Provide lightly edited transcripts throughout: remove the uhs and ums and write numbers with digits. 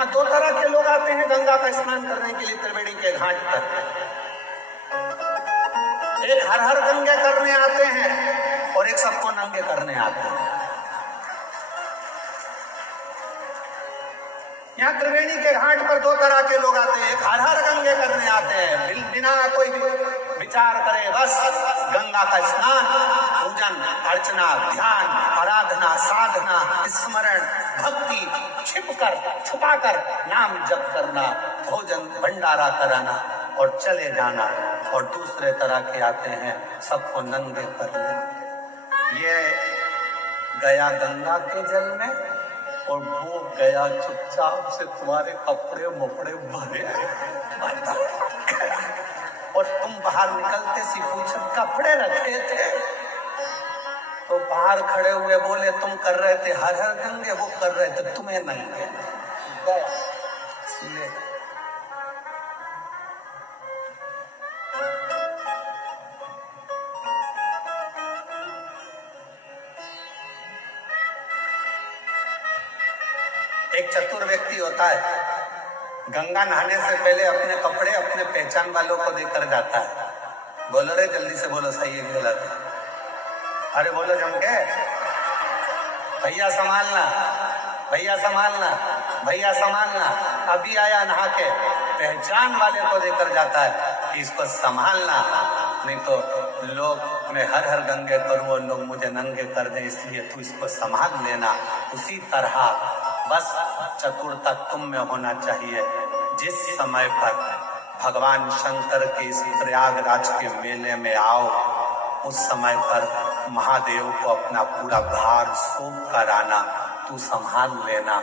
यहाँ दो तरह के लोग आते हैं गंगा का स्नान करने के लिए त्रिवेणी के घाट पर। एक हर हर गंगे करने आते हैं और एक सबको नंगे करने आते हैं। यहाँ त्रिवेणी के घाट पर दो तरह के लोग आते हैं। एक हर हर गंगे करने आते हैं, बिना कोई विचार करे, बस गंगा का स्नान, पूजन अर्चना, ध्यान, आराधना, साधना, स्मरण, भक्ति, छिपकर छुपाकर नाम जप करना, भोजन भंडारा कराना और चले जाना। और दूसरे तरह के आते हैं सबको नंगे करने। ये गया गंगा के जल में और वो गया चुपचाप से तुम्हारे कपड़े मुपड़े भरे और तुम बाहर निकलते सी पूछत कपड़े रखे थे तो बाहर खड़े हुए बोले तुम कर रहे थे हर हर गंगे, वो कर रहे थे तुम्हें नहीं गया ले। एक चतुर व्यक्ति होता है, गंगा नहाने से पहले अपने कपड़े अपने पहचान वालों को देकर जाता है। बोलो रे जल्दी से बोलो, सही है गलत? अरे बोलो जम के, भैया संभालना, भैया संभालना, भैया संभालना। अभी आया नहा के, पहचान वाले को देकर जाता है कि इसको संभालना, नहीं तो लोग मैं हर हर गंगे करूं और लोग मुझे नंगे कर दें, इसलिए तू इसको संभाल लेना। उसी तरह बस चतुरता तुम में होना चाहिए। जिस समय पर भगवान शंकर के इस प्रयागराज के मेले में आओ, उस समय पर महादेव को अपना पूरा भार सौंप कर आना, तू संभाल लेना।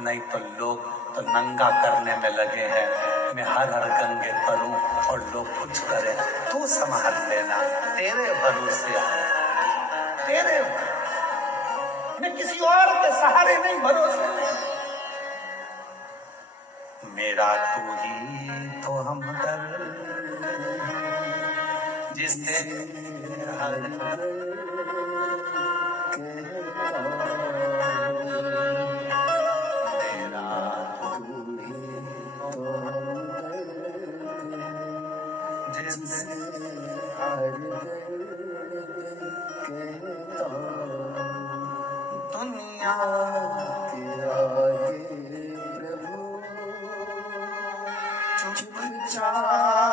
नहीं तो लोग तो नंगा करने में लगे हैं, मैं हर हर गंगे करूं और लोग कुछ करें, तू संभाल लेना। तेरे भरोसे तेरे, मैं किसी और के सहारे नहीं, भरोसे नहीं। मेरा तू ही तो हमदर्द जिसने दुनिया के आगे प्रभु चुपचाप,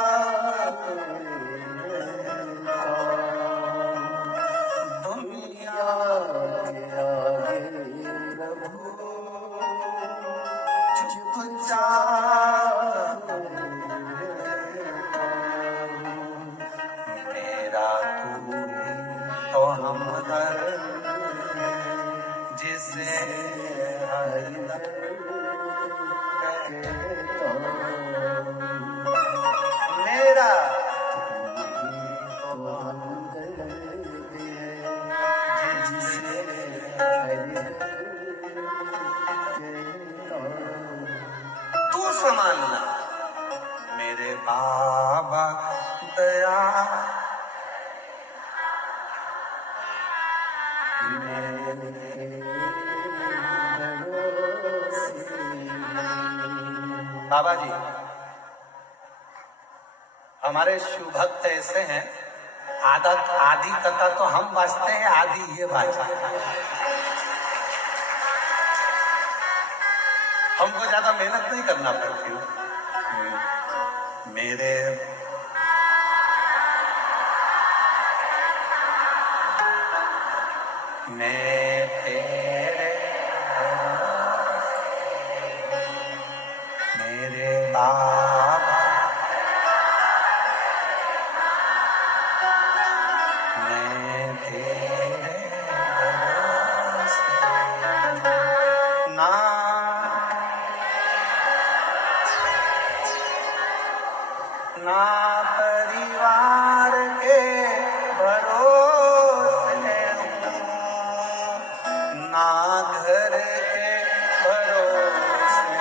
दुनिया के आगे प्रभु चुपचाप, मेरा तू ही तो हमदर्द जिसे मेरा तू संभालना। मेरे बाबा दया बाबा जी, हमारे शिव भक्त ऐसे हैं, आदत आदि कथा तो हम बाजते हैं, आदि ये बाजा। हमको ज्यादा मेहनत नहीं करना पड़ती। मेरे मेरे बाबा मैं तेरे भरोसे ना ना परिवार के भरोसे ना घर के भरोसे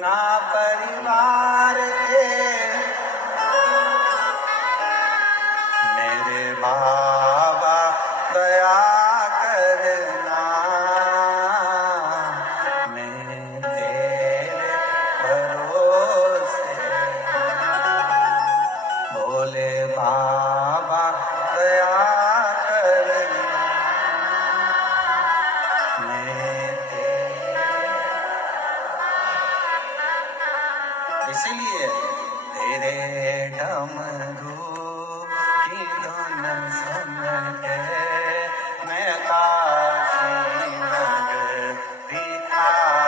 ना परिवार के, मेरे बाबा दया करना। मैं इसीलिए तेरे डमरू की धुन सुन के मैं काशी नगरी आई हूँ।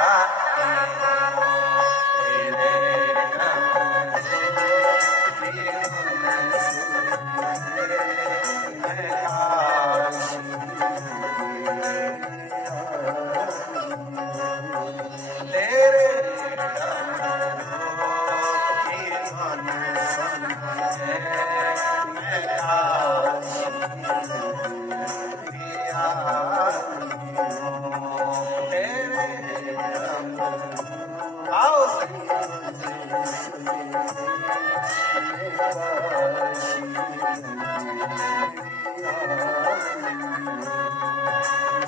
तेरे डमरू की धुन सुन के मैं काशी तेरे आओ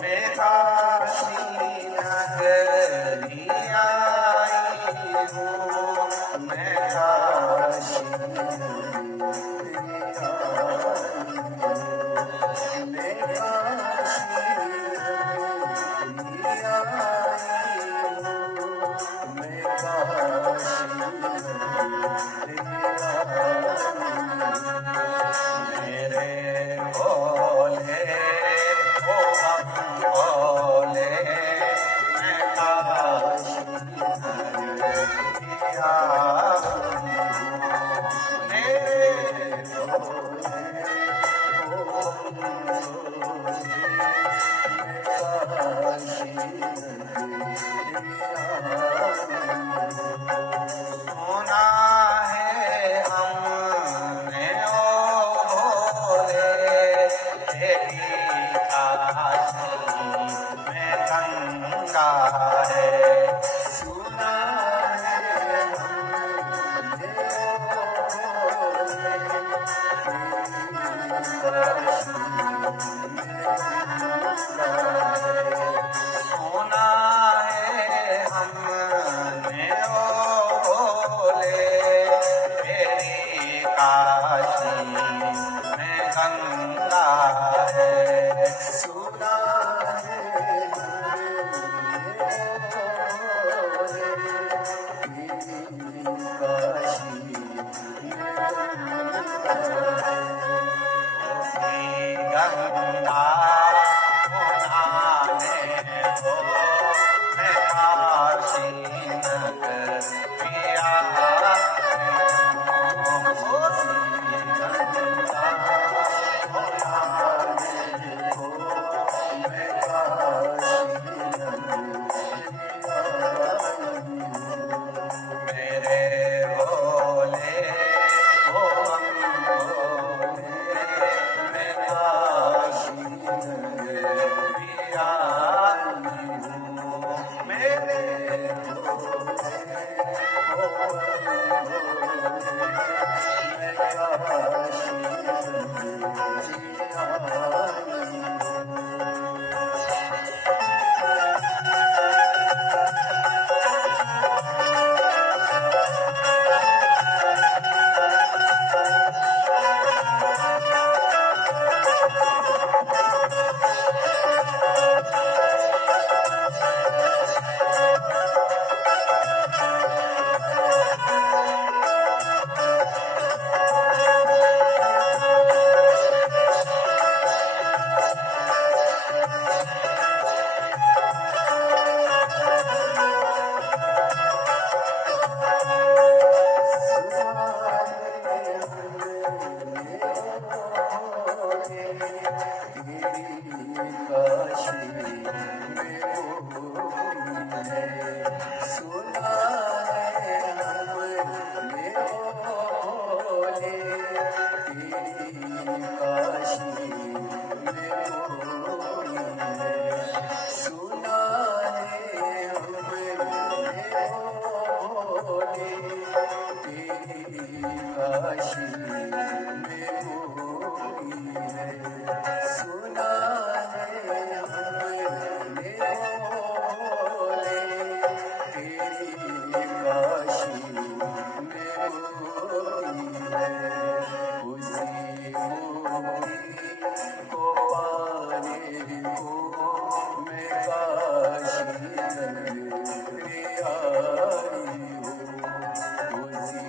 मैं काशी नगरी आई हूँ। मैं काशी मेरे भोले ओ हम भोले मैं काशी नगरी आई हूँ। मेरे सुना है हमने ओ भोले तेरी काशी में गंगा है। सुना है हमने सुना है हमने ओ भोले तेरी काशी में गंगा है। सुना है गंगा नहाने को मैं काशी नगरी आई हूँ। गंगा नहाने को मैं काशी मेरे भोले ओ हम भोले मैं काशी नगरी आई हूँ। मेरे भोले ओ हम भोले मैं काशी नगरी आई हूँ।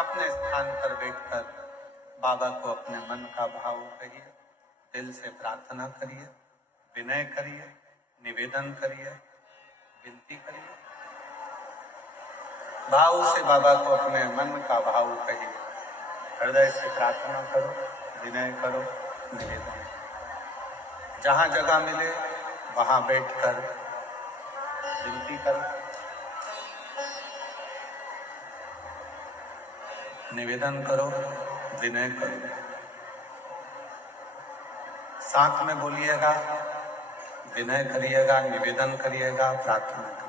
अपने स्थान पर बैठकर बाबा को अपने मन का भाव कहिए, दिल से प्रार्थना करिए, विनय करिए, निवेदन करिए, विनती करिए। भाव से बाबा को अपने मन का भाव कहिए, हृदय से प्रार्थना करो, विनय करो, निवेदन। जहां जगह मिले वहां बैठकर विनती करो, निवेदन करो, विनय करो। साथ में बोलिएगा, विनय करिएगा, निवेदन करिएगा, प्रार्थना करिएगा।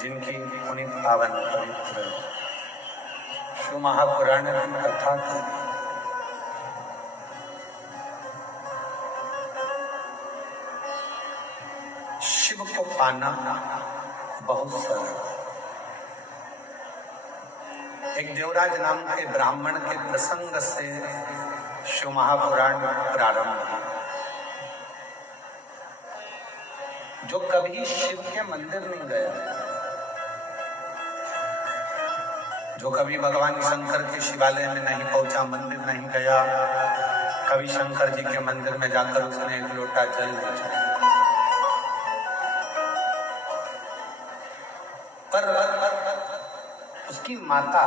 जिनकी पुनीत पावन पवित्र शिव महापुराण की कथा की शिव को पाना बहुत सरल। एक देवराज नाम के ब्राह्मण के प्रसंग से शिव महापुराण प्रारंभ हुआ। जो कभी शिव के मंदिर नहीं गया, जो कभी भगवान शंकर के शिवालय में नहीं पहुंचा, मंदिर नहीं गया, कभी शंकर जी के मंदिर में जाकर उसने एक लोटा जल नहीं चढ़ाया, पर उसकी माता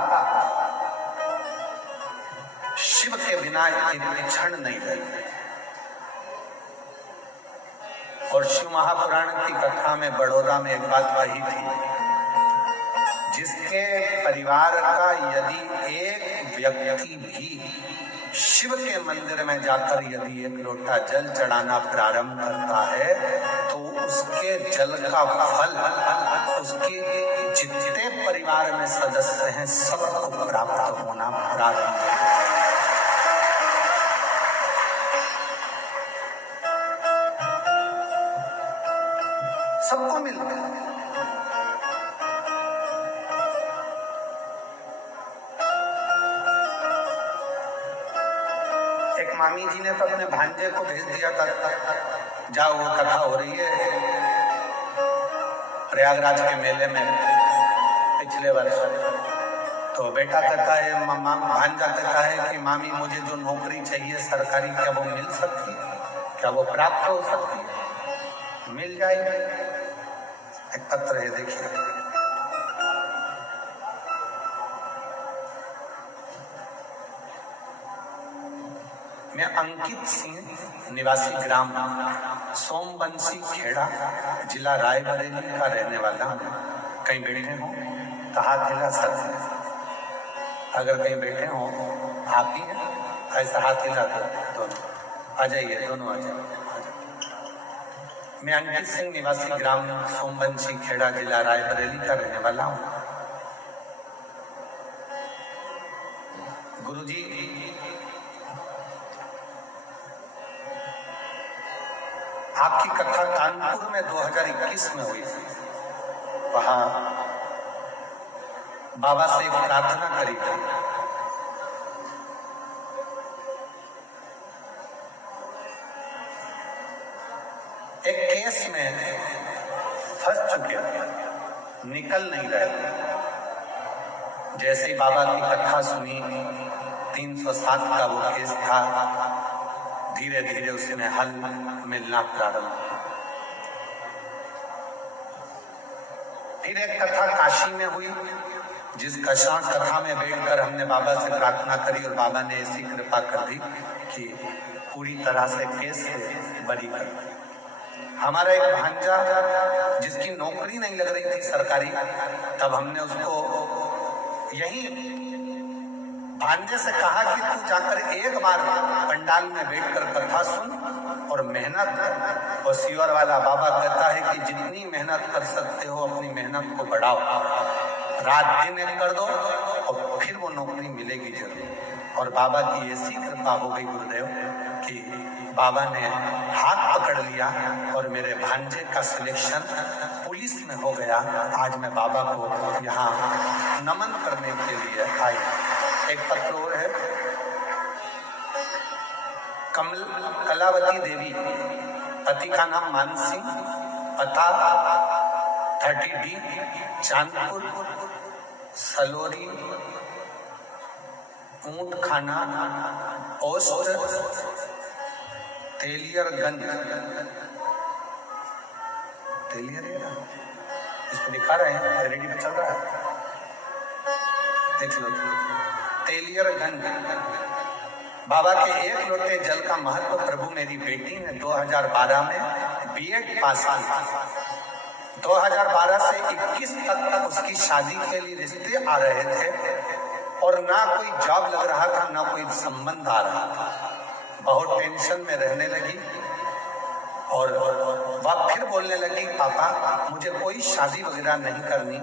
शिव के बिना एक क्षण नहीं रही। और शिव महापुराण की कथा में बड़ौदा में एक बात कही थी, जिसके परिवार का यदि एक व्यक्ति भी शिव के मंदिर में जाकर यदि एक लोटा जल चढ़ाना प्रारंभ करता है तो उसके जल का फल उसके जितने परिवार में सदस्य हैं सबको प्राप्त होना प्रारंभ होता है। सबको मिलता है। एक मामी जी ने तो अपने भांजे को भेज दिया था, जाओ वो कथा हो रही है प्रयागराज के मेले में पिछले वर्ष। तो बेटा कहता है, मामा भांजा कहता है कि मामी मुझे जो नौकरी चाहिए सरकारी, क्या वो मिल सकती है, क्या वो प्राप्त हो सकती है? मिल जाएगी। एक पत्र है, देखिए। मैं अंकित सिंह निवासी ग्राम सोमबंसी खेड़ा जिला रायबरेली का रहने वाला हूँ। कहीं बैठे हो तो हाथ हिला सकते हैं। अगर कहीं बैठे हो आप ही हैं, ऐसा हाथ हिला दो, दोनों आ जाइए, दोनों आ जाइए। मैं अंकित सिंह निवासी ग्राम सोमबंसी खेड़ा जिला रायबरेली का रहने वाला हूँ। गुरुजी आपकी कथा कानपुर में 2021 में हुई थी। वहां बाबा से एक प्रार्थना करी थी। एक केस में फंस चुके थे, निकल नहीं रहे थे। जैसे ही बाबा की कथा सुनी, 307 का वो केस था, धीरे धीरे उसमें हल मिलना प्रारंभ। फिर एक कथा काशी में हुई, जिस कथा में बैठकर हमने बाबा से प्रार्थना करी और बाबा ने ऐसी कृपा कर दी कि पूरी तरह से केस से बरी कर दी। हमारा एक भांजा जिसकी नौकरी नहीं लग रही थी सरकारी, तब हमने उसको यही भांजे से कहा कि तू जाकर एक बार पंडाल में बैठकर कथा सुन और मेहनत कर। और सीवर वाला बाबा कहता है कि जितनी मेहनत कर सकते हो अपनी मेहनत को बढ़ाओ, रात दिन एक कर दो और फिर वो नौकरी मिलेगी जरूर। और बाबा की ऐसी कृपा हो गई गुरुदेव कि बाबा ने हाथ पकड़ लिया और मेरे भांजे का सिलेक्शन पुलिस में हो गया। आज मैं बाबा को यहाँ नमन करने के लिए आई। एक पत्र और है, कलावती देवी, पति का नाम मान सिंह, पता 30D चांदपुर सलोरी, ऊंट खाना, पोस्ट तेलियरगंज। तेलियर इस पर दिखा रहे हैं, रेडी पे चल रहा है, देख लो। तेलियरगंज। बाबा के एक लोटे जल का महत्व प्रभु मेरी बेटी ने 2012 में B.Ed पास की। 2012 से 21 तक उसकी शादी के लिए रिश्ते आ रहे थे और ना कोई जॉब लग रहा था, ना कोई संबंध आ रहा था। बहुत टेंशन में रहने लगी और वह फिर बोलने लगी, पापा मुझे कोई शादी वगैरह नहीं करनी।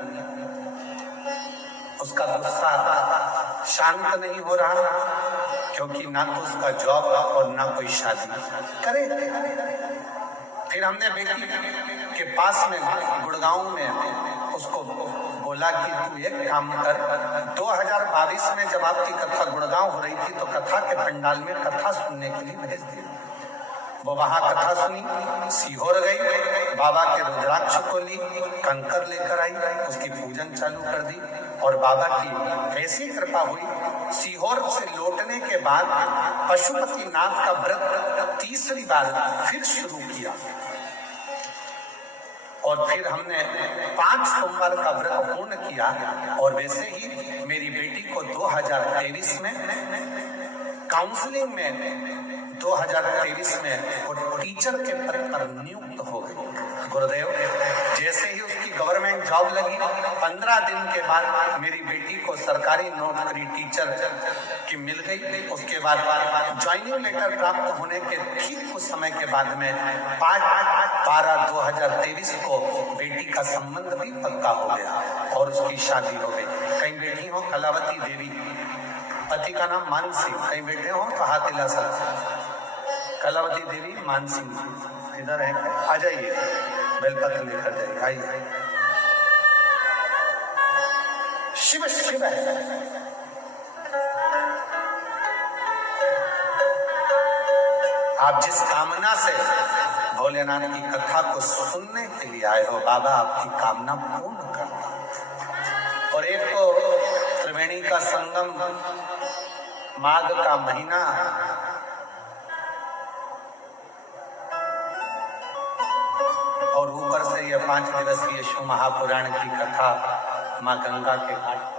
उसका गुस्सा शांत नहीं हो रहा, क्योंकि ना तो उसका जॉब और ना कोई शादी करे। फिर हमने बेटी के पास में गुड़गांव में उसको बोला कि तू एक काम कर, 2022 में जब आपकी कथा गुड़गांव हो रही थी तो कथा के पंडाल में कथा सुनने के लिए भेज दिया। वो वहां कथा सुनी, सीहोर गई, बाबा के रुद्राक्ष को ली, कंकर लेकर आई, उसकी पूजन चालू कर दी और बाबा की ऐसी कृपा हुई। सीहोर से लौटने के बाद पशुपतिनाथ का व्रत तीसरी बार फिर शुरू किया और फिर हमने 5 सोमवार का व्रत पूर्ण किया। और वैसे ही मेरी बेटी को 2023 में काउंसलिंग में 2023 में वो टीचर के पद पर नियुक्त हो गई। गुरुदेव, जैसे ही उसकी गवर्नमेंट जॉब लगी, 15 दिन के बाद मेरी बेटी को सरकारी नौकरी टीचर की मिल गई। उसके बाद ज्वाइनिंग लेटर प्राप्त होने के ठीक कुछ समय के बाद में 5/12/2023 को बेटी का संबंध भी पक्का हो गया और उसकी शादी हो गई। कई बेटी हो कलावती देवी, पति का नाम मान सिंह, कई बेटे हो तो हाथ हिला सकते हैं। कलावती देवी, मान सिंह इधर है, आ जाइए, बेलपत्र लेकर जाइए, आइए। शिव शिव है। आप जिस कामना से भोलेनाथ की कथा को सुनने के लिए आए हो, बाबा आपकी कामना पूर्ण करता। और एक तो त्रिवेणी का संगम, माघ का महीना, और ऊपर से ये 5 दिवसीय शिव महापुराण की कथा माँ गंगा के घाट पर।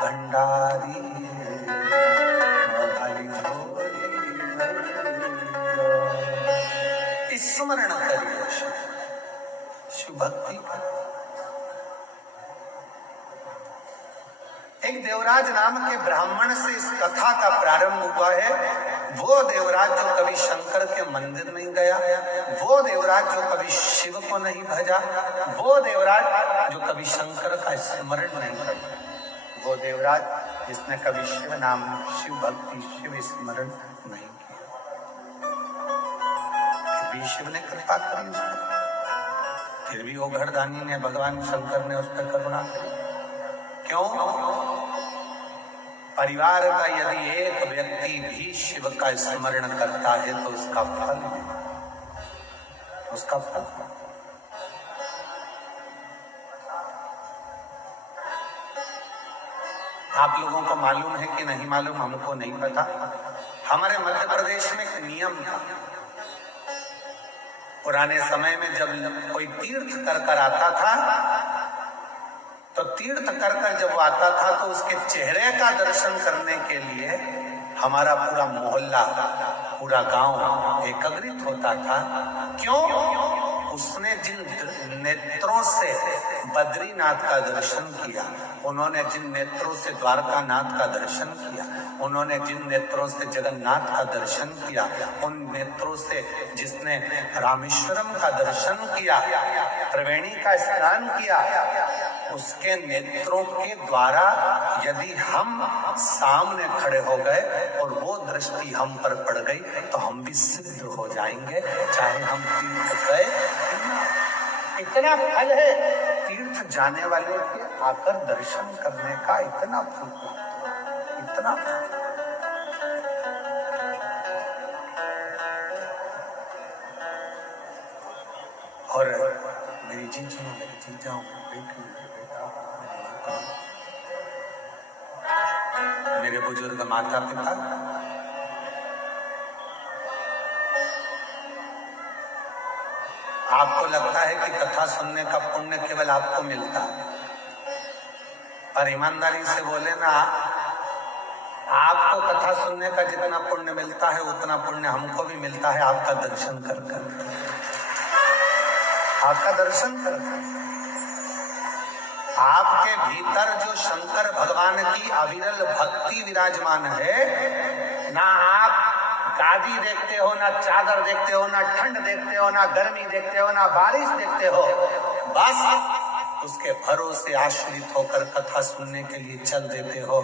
भंडारी स्मरण करिए शिव भक्ति। एक देवराज नाम के ब्राह्मण से इस कथा का प्रारंभ हुआ है। वो देवराज जो कभी शंकर के मंदिर नहीं गया, वो देवराज जो कभी शिव को नहीं भजा, वो देवराज जो कभी शंकर का स्मरण नहीं करता, वो देवराज जिसने कभी शिव नाम, शिव भक्ति, शिव स्मरण नहीं किया। फिर भी शिव ने कृपा करी उस पर, फिर भी वो घरदानी ने, भगवान शंकर ने उस पर करुणा करी। क्यों? परिवार का यदि एक व्यक्ति भी शिव का स्मरण करता है तो उसका फल आप लोगों को मालूम है कि नहीं मालूम, हमको नहीं पता। हमारे मध्य प्रदेश में एक नियम था, पुराने समय में जब कोई तीर्थ कर आता था, तो तीर्थ कर जब वो आता था तो उसके चेहरे का दर्शन करने के लिए हमारा पूरा मोहल्ला, पूरा गांव एकत्रित होता था। क्यों? उसने जिन नेत्रों से बद्रीनाथ का दर्शन किया, उन्होंने जिन नेत्रों से द्वारका नाथ का दर्शन किया, उन्होंने जिन नेत्रों से जगन्नाथ का दर्शन किया, उन नेत्रों से जिसने रामेश्वरम का दर्शन किया, त्रिवेणी का स्नान किया, उसके नेत्रों के द्वारा यदि हम सामने खड़े हो गए और वो दृष्टि हम पर पड़ गई तो हम भी सिद्ध हो जाएंगे, चाहे हम तीर्थ गए। इतना फल है तीर्थ जाने वाले के आकर दर्शन करने का, इतना फल, इतना फल। और मेरी जीजा, मेरी जीजाओं, मेरे बुजुर्ग माता पिता, आपको लगता है कि कथा सुनने का पुण्य केवल आपको मिलता है, पर ईमानदारी से बोले ना, आपको कथा सुनने का जितना पुण्य मिलता है उतना पुण्य हमको भी मिलता है आपका दर्शन कर कर, आपका दर्शन कर। आपके भीतर जो शंकर भगवान की अविरल भक्ति विराजमान है, ना आप गादी देखते हो, ना चादर देखते हो, ना ठंड देखते हो, ना गर्मी देखते हो, ना बारिश देखते हो, बस उसके भरोसे आश्रित होकर कथा सुनने के लिए चल देते हो,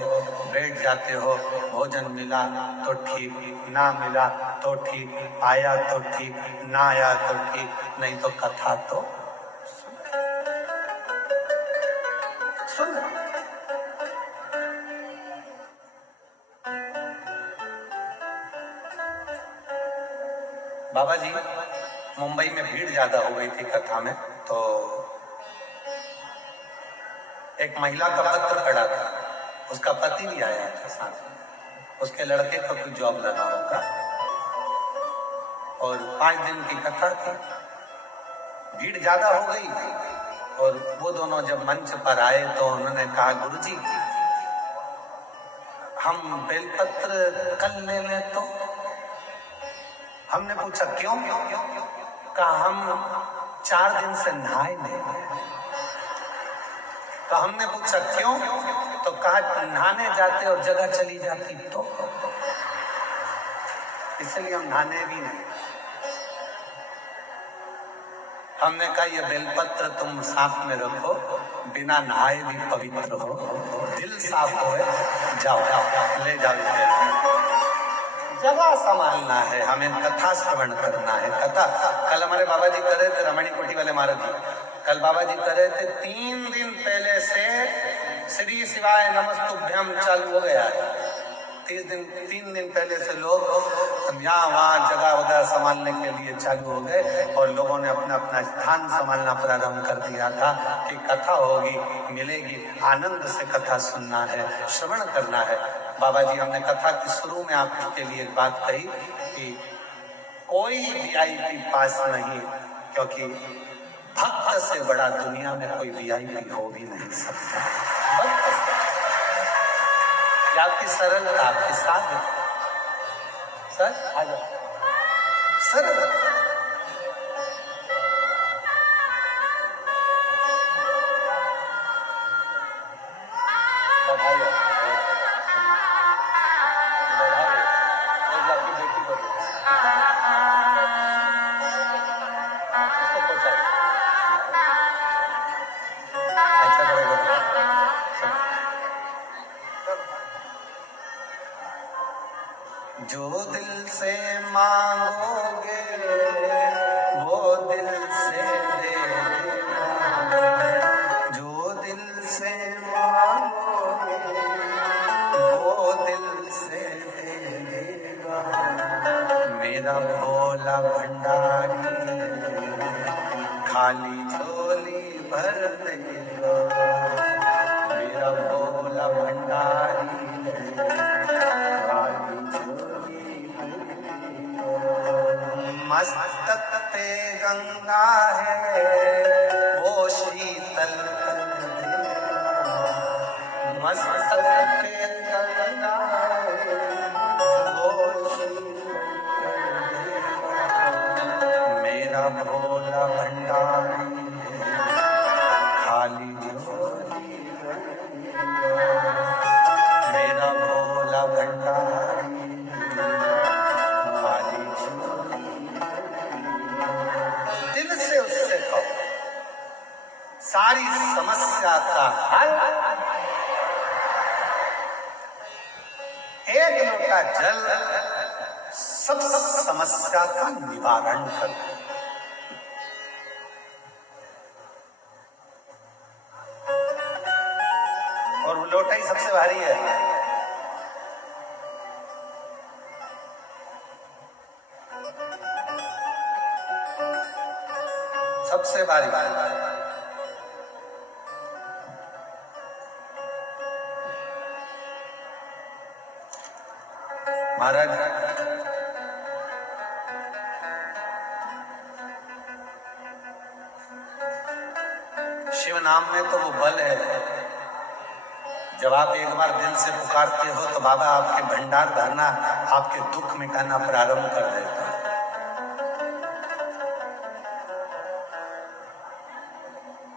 बैठ जाते हो। भोजन मिला तो ठीक, ना मिला तो ठीक, आया तो ठीक, ना आया तो ठीक, नहीं तो कथा तो सुन। बाबा जी, मुंबई में भीड़ ज्यादा हो गई थी कथा में, तो एक महिला का पत्र पड़ा था, उसका पति भी आया था साथ में, उसके लड़के को कोई जॉब लगा होगा, और 5 दिन की कथा थी, भीड़ ज्यादा हो गई, और वो दोनों जब मंच पर आए तो उन्होंने कहा, गुरुजी हम बेलपत्र कल ले लें तो? हमने पूछा क्यों? कहा हम 4 दिन से नहाए नहीं। तो हमने पूछा क्यों? तो कहा नहाने जाते और जगह चली जाती तो, इसलिए हम नहाने भी नहीं। हमने कहा ये बेलपत्र तुम साथ में रखो, बिना नहाए भी पवित्र हो, दिल साफ हो, जाओ ले जाओ। जगह संभालना है, हमें कथा श्रवण करना है। कथा कल हमारे बाबा जी कर रहे थे, रमणी कोठी वाले महाराज जी, कल बाबा जी कर रहे थे, 3 दिन पहले से श्री शिवाय नमस्तुभ्यम चालू हो गया है। 3 दिन पहले से लोग यहाँ वहाँ जगह वगैरह संभालने के लिए चालू हो गए, और लोगों ने अपना अपना स्थान संभालना प्रारंभ कर दिया था कि कथा होगी, मिलेगी, आनंद से कथा सुनना है, श्रवण करना है। बाबा जी हमने कथा की शुरू में आपके लिए एक बात कही कि कोई वीआईपी पास नहीं, क्योंकि भक्त से बड़ा दुनिया में कोई वीआईपी हो भी नहीं सकता। आपकी सरलता, आपकी साध्य सर आ जाओ सरल। जो दिल से मांगोगे वो दिल से दे देगा, जो दिल से मांगोगे वो दिल से दे देगा। मेरा भोला भंडारी खाली झोली भर देगा, मेरा भोला भंडारी मस्तक पे गंगा है वो शीतल कर देगा, मस्तक पे गंगा है वो शीतल कर देगा। मेरा भोला भंडारी खाली झोली भर देगा, मेरा भोला भंडारी खाली झोली। दिल से उससे कहो सारी समस्या का हल, एक लोटा जल सब समस्या का निवारण कर। और वो लोटा ही सबसे भारी है। सबसे भारी महाराज शिव नाम में तो वो बल है, जब आप एक बार दिल से पुकारते हो तो बाबा आपके भंडार भरना, आपके दुख मिटाना प्रारंभ कर देता है।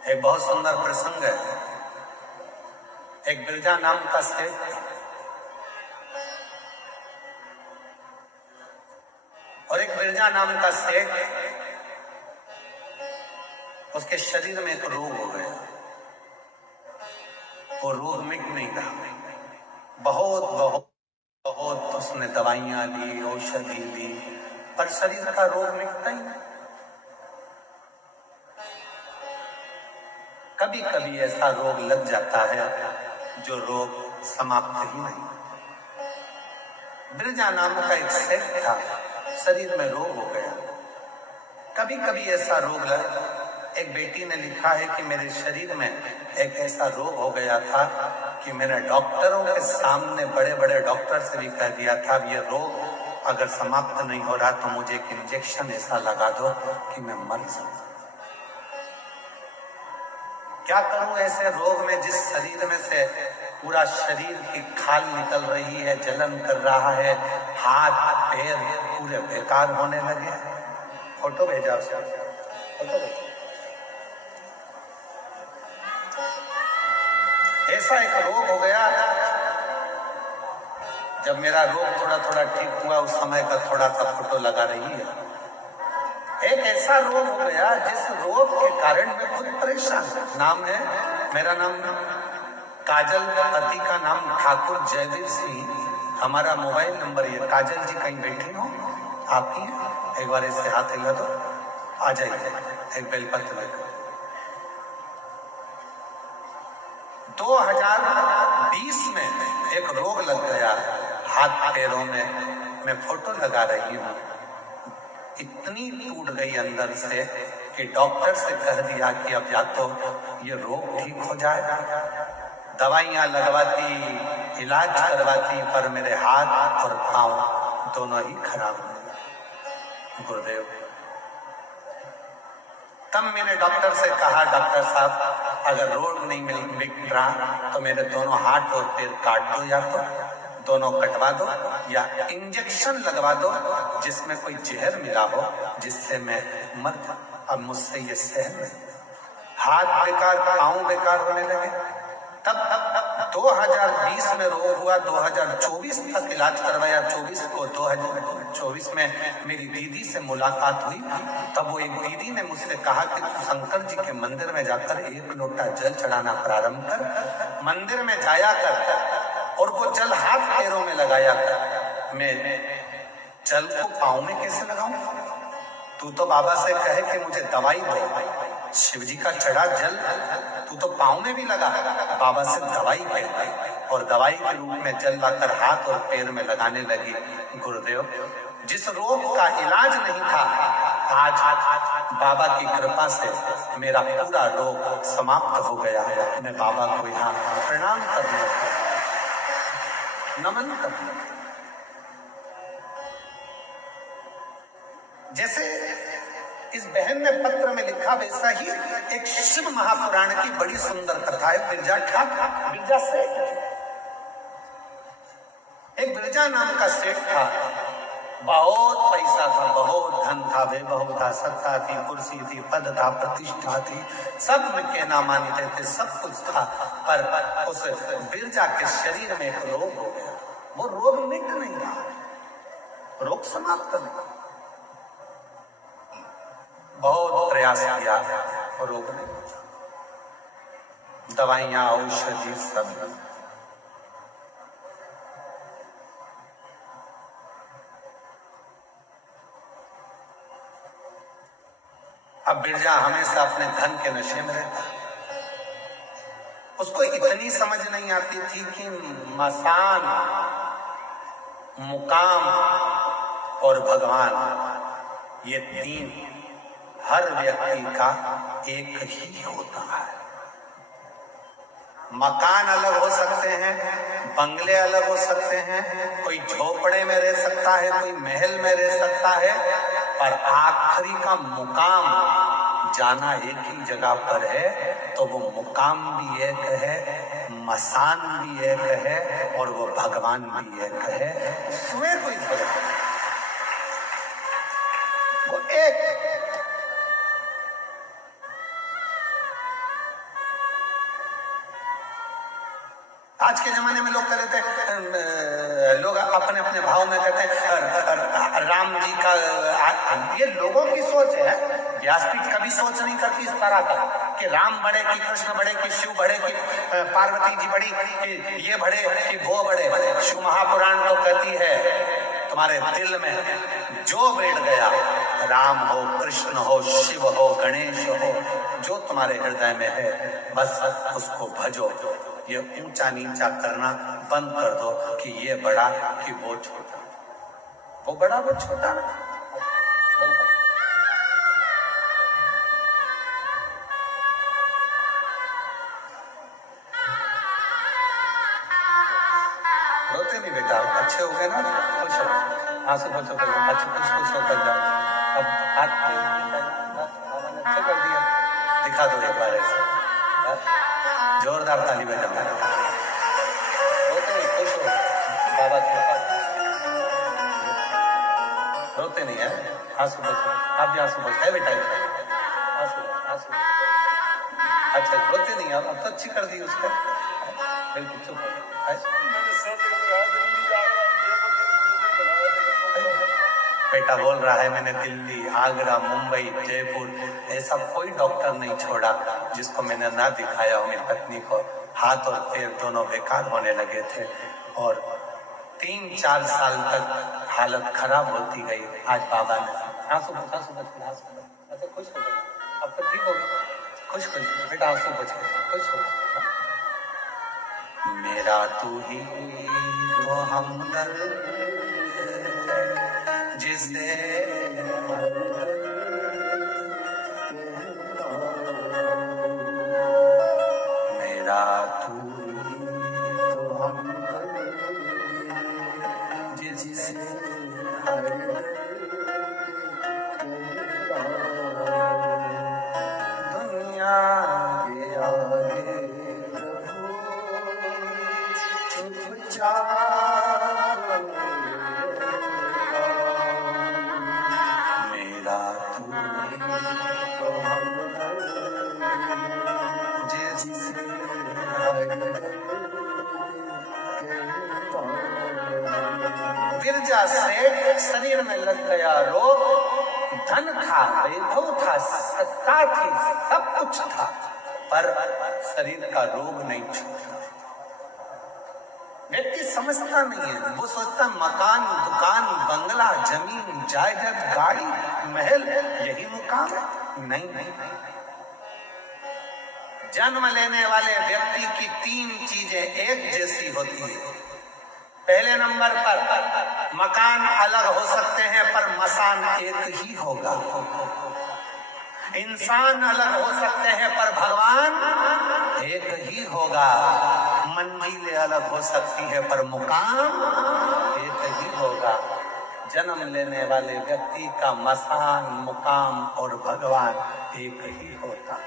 एक बहुत सुंदर प्रसंग है। एक बिरजा नाम का सेठ और एक बिरजा नाम का सेठ, उसके शरीर में एक रोग हो गया। वो रोग मिट नहीं रहा। बहुत बहुत बहुत उसने दवाइयां ली, औषधि ली, पर शरीर का रोग मिटता ही नहीं। कभी कभी ऐसा रोग लग जाता है जो रोग समाप्त ही नहीं। बिरजा नाम का एक सेठ था, शरीर में रोग हो गया। कभी कभी ऐसा रोग लग, एक बेटी ने लिखा है कि मेरे शरीर में एक ऐसा रोग हो गया था कि मैंने डॉक्टरों के सामने, बड़े बड़े डॉक्टर से भी कह दिया था ये रोग अगर समाप्त नहीं हो रहा तो मुझे एक इंजेक्शन ऐसा लगा दो कि मैं मर सकूं। क्या करूं ऐसे रोग में, जिस शरीर में से पूरा शरीर की खाल निकल रही है, जलन कर रहा है, हाथ पैर पूरे बेकार होने लगे। फोटो भेजा उसे, फोटो भेजा। ऐसा एक रोग हो गया। जब मेरा रोग थोड़ा थोड़ा ठीक हुआ उस समय का थोड़ा सा फोटो लगा रही है। एक ऐसा रोग हो गया जिस रोग के कारण मैं खुद परेशान। नाम है, मेरा नाम काजल, पति का नाम ठाकुर जयवीर सिंह। हमारा मोबाइल नंबर ये। काजल जी कहीं बैठी हो आप ही हैं? एक बार इससे हाथ हिला दो, आ जाइए। एक बेलपत्र लेकर 2020 में एक रोग लग गया हाथ पैरों में। मैं फोटो लगा रही हूँ, इतनी टूट गई अंदर से कि डॉक्टर से कह दिया कि अब या तो ये रोग ठीक हो जाएगा। दवाइयां लगवाती, इलाज करवाती, पर मेरे हाथ और पांव दोनों ही खराब हो गए गुरुदेव। तब मैंने डॉक्टर से कहा, डॉक्टर साहब अगर रोग नहीं मिल रहा तो मेरे दोनों हाथ और पैर काट दो, या तो दोनों कटवा दो, या इंजेक्शन लगवा दो जिसमें कोई जहर मिला हो जिससे मैं मर जाऊं। अब मुझसे ये सहन नहीं, हाथ बेकार, पांव बेकार होने लगे। तब 2020 में रोग हुआ, 2024 तक इलाज करवाया। 2024 में मेरी दीदी से मुलाकात हुई। तब वो एक दीदी ने मुझसे कहा कि तू शंकर जी के मंदिर में जाकर 1 लोटा जल चढ़ाना प्रारंभ कर, मंदिर में जाया कर और वो जल हाथ पैरों में लगाया कर। मैं जल को पांव में कैसे लगाऊं? तू तो बाबा से कहे कि मुझे दवाई दो। शिव जी का चढ़ा जल तू तो पांव में भी लगा, बाबा से दवाई कहते, और दवाई के रूप में जल लाकर हाथ और पैर में लगाने लगी। गुरुदेव, जिस रोग का इलाज नहीं था, आज बाबा की कृपा से मेरा पूरा रोग समाप्त हो गया है। मैं बाबा को यहाँ प्रणाम करने, नमन करने। जैसे इस बहन ने पत्र में लिखा, वैसा ही एक शिव महापुराण की बड़ी सुंदर कथा है। बिरजा ठाकुर, बिरजा सेठ, एक बिरजा नाम का सेठ था। बहुत पैसा था, बहुत धन था, वैभव था, सत्ता थी, कुर्सी थी, पद था, प्रतिष्ठा थी, सब के नाम मानते थे, सब कुछ था। पर उस बिरजा के शरीर में एक रोग हो गया। वो रोग मिट नहीं रहा, रोग समाप्त नहीं। बहुत प्रयास किया, रोग नहीं, दवाइयां, औषधि सब। अब बिरजा हमेशा अपने धन के नशे में रहता। उसको इतनी समझ नहीं आती थी कि मसान, मुकाम और भगवान, ये तीन हर व्यक्ति का एक ही होता है। मकान अलग हो सकते हैं, बंगले अलग हो सकते हैं, कोई झोपड़े में रह सकता है, कोई महल में रह सकता है, पर आखिरी का मुकाम जाना एक ही जगह पर है। तो वो मुकाम भी एक है, मसान भी एक है, और वो भगवान भी एक है। उसमें कोई फर्क नहीं, वो एक। आज के जमाने में लोग कहते हैं, लोग अपने अपने भाव में कहते हैं राम जी का, ये लोगों की सोच है। व्यासपीठ कभी सोच नहीं करती इस तरह का कि राम बड़े, कि कृष्ण बड़े, कि शिव बड़े, कि पार्वती जी बड़ी, कि ये बड़े, कि वो बड़े। शिव महापुराण तो कहती है तुम्हारे दिल में जो बैठ गया, राम हो, कृष्ण हो, शिव हो, गणेश हो, जो तुम्हारे हृदय में है, बस उसको भजो। ये ऊंचा नीचा करना बंद कर दो कि ये बड़ा कि वो छोटा, वो बड़ा वो छोटा। रोते नहीं बेटा, अच्छे हो गए ना, खुश हो, आंसू बचो, अच्छे खुश होकर जाओ। अब हाथ अच्छे कर दिया, दिखा दो एक बार ऐसे, जोरदार ताली बजाओ। रोते नहीं, खुश हो, बाबा रोते नहीं है, आंसू बचो, आप भी आंसू बचो है बेटा, आंसू आंसू। अच्छा रोते नहीं, अब तो अच्छी कर दी उसका, बिल्कुल चुप हो। बेटा बोल रहा है मैंने दिल्ली, आगरा, मुंबई, जयपुर, ऐसा कोई डॉक्टर नहीं छोड़ा जिसको मैंने ना दिखाया हो। मेरी पत्नी को हाथ और पैर दोनों बेकार होने लगे थे, और 3-4 साल तक हालत खराब होती गई। आज बाबा ने आंसू बच, अच्छा खुश हो गए, अब तो ठीक हो गए, खुश बेटा, आंसू बच गए, खुश हो। मेरा तू ही तो हमदर्द जिसने मेरा तू तो हमदर्द दुनिया के आगे मेरा तू गिरजा से शरीर में लग गया रोग, धन था, वैभव था, सत्ता थी, सब कुछ था, पर शरीर का रोग नहीं छूटा। व्यक्ति समझता नहीं है, वो सोचता मकान, दुकान, बंगला, जमीन, जायदाद, गाड़ी, महल, यही मुकाम है। नहीं, जन्म लेने वाले व्यक्ति की तीन चीजें एक जैसी होती है। पहले नंबर पर मकान अलग हो सकते हैं, पर मसान एक ही होगा। इंसान अलग हो सकते हैं, पर भगवान एक ही होगा। मंजिलें अलग हो सकती है, पर मुकाम एक ही होगा। जन्म लेने वाले व्यक्ति का मसान, मुकाम और भगवान एक ही होता।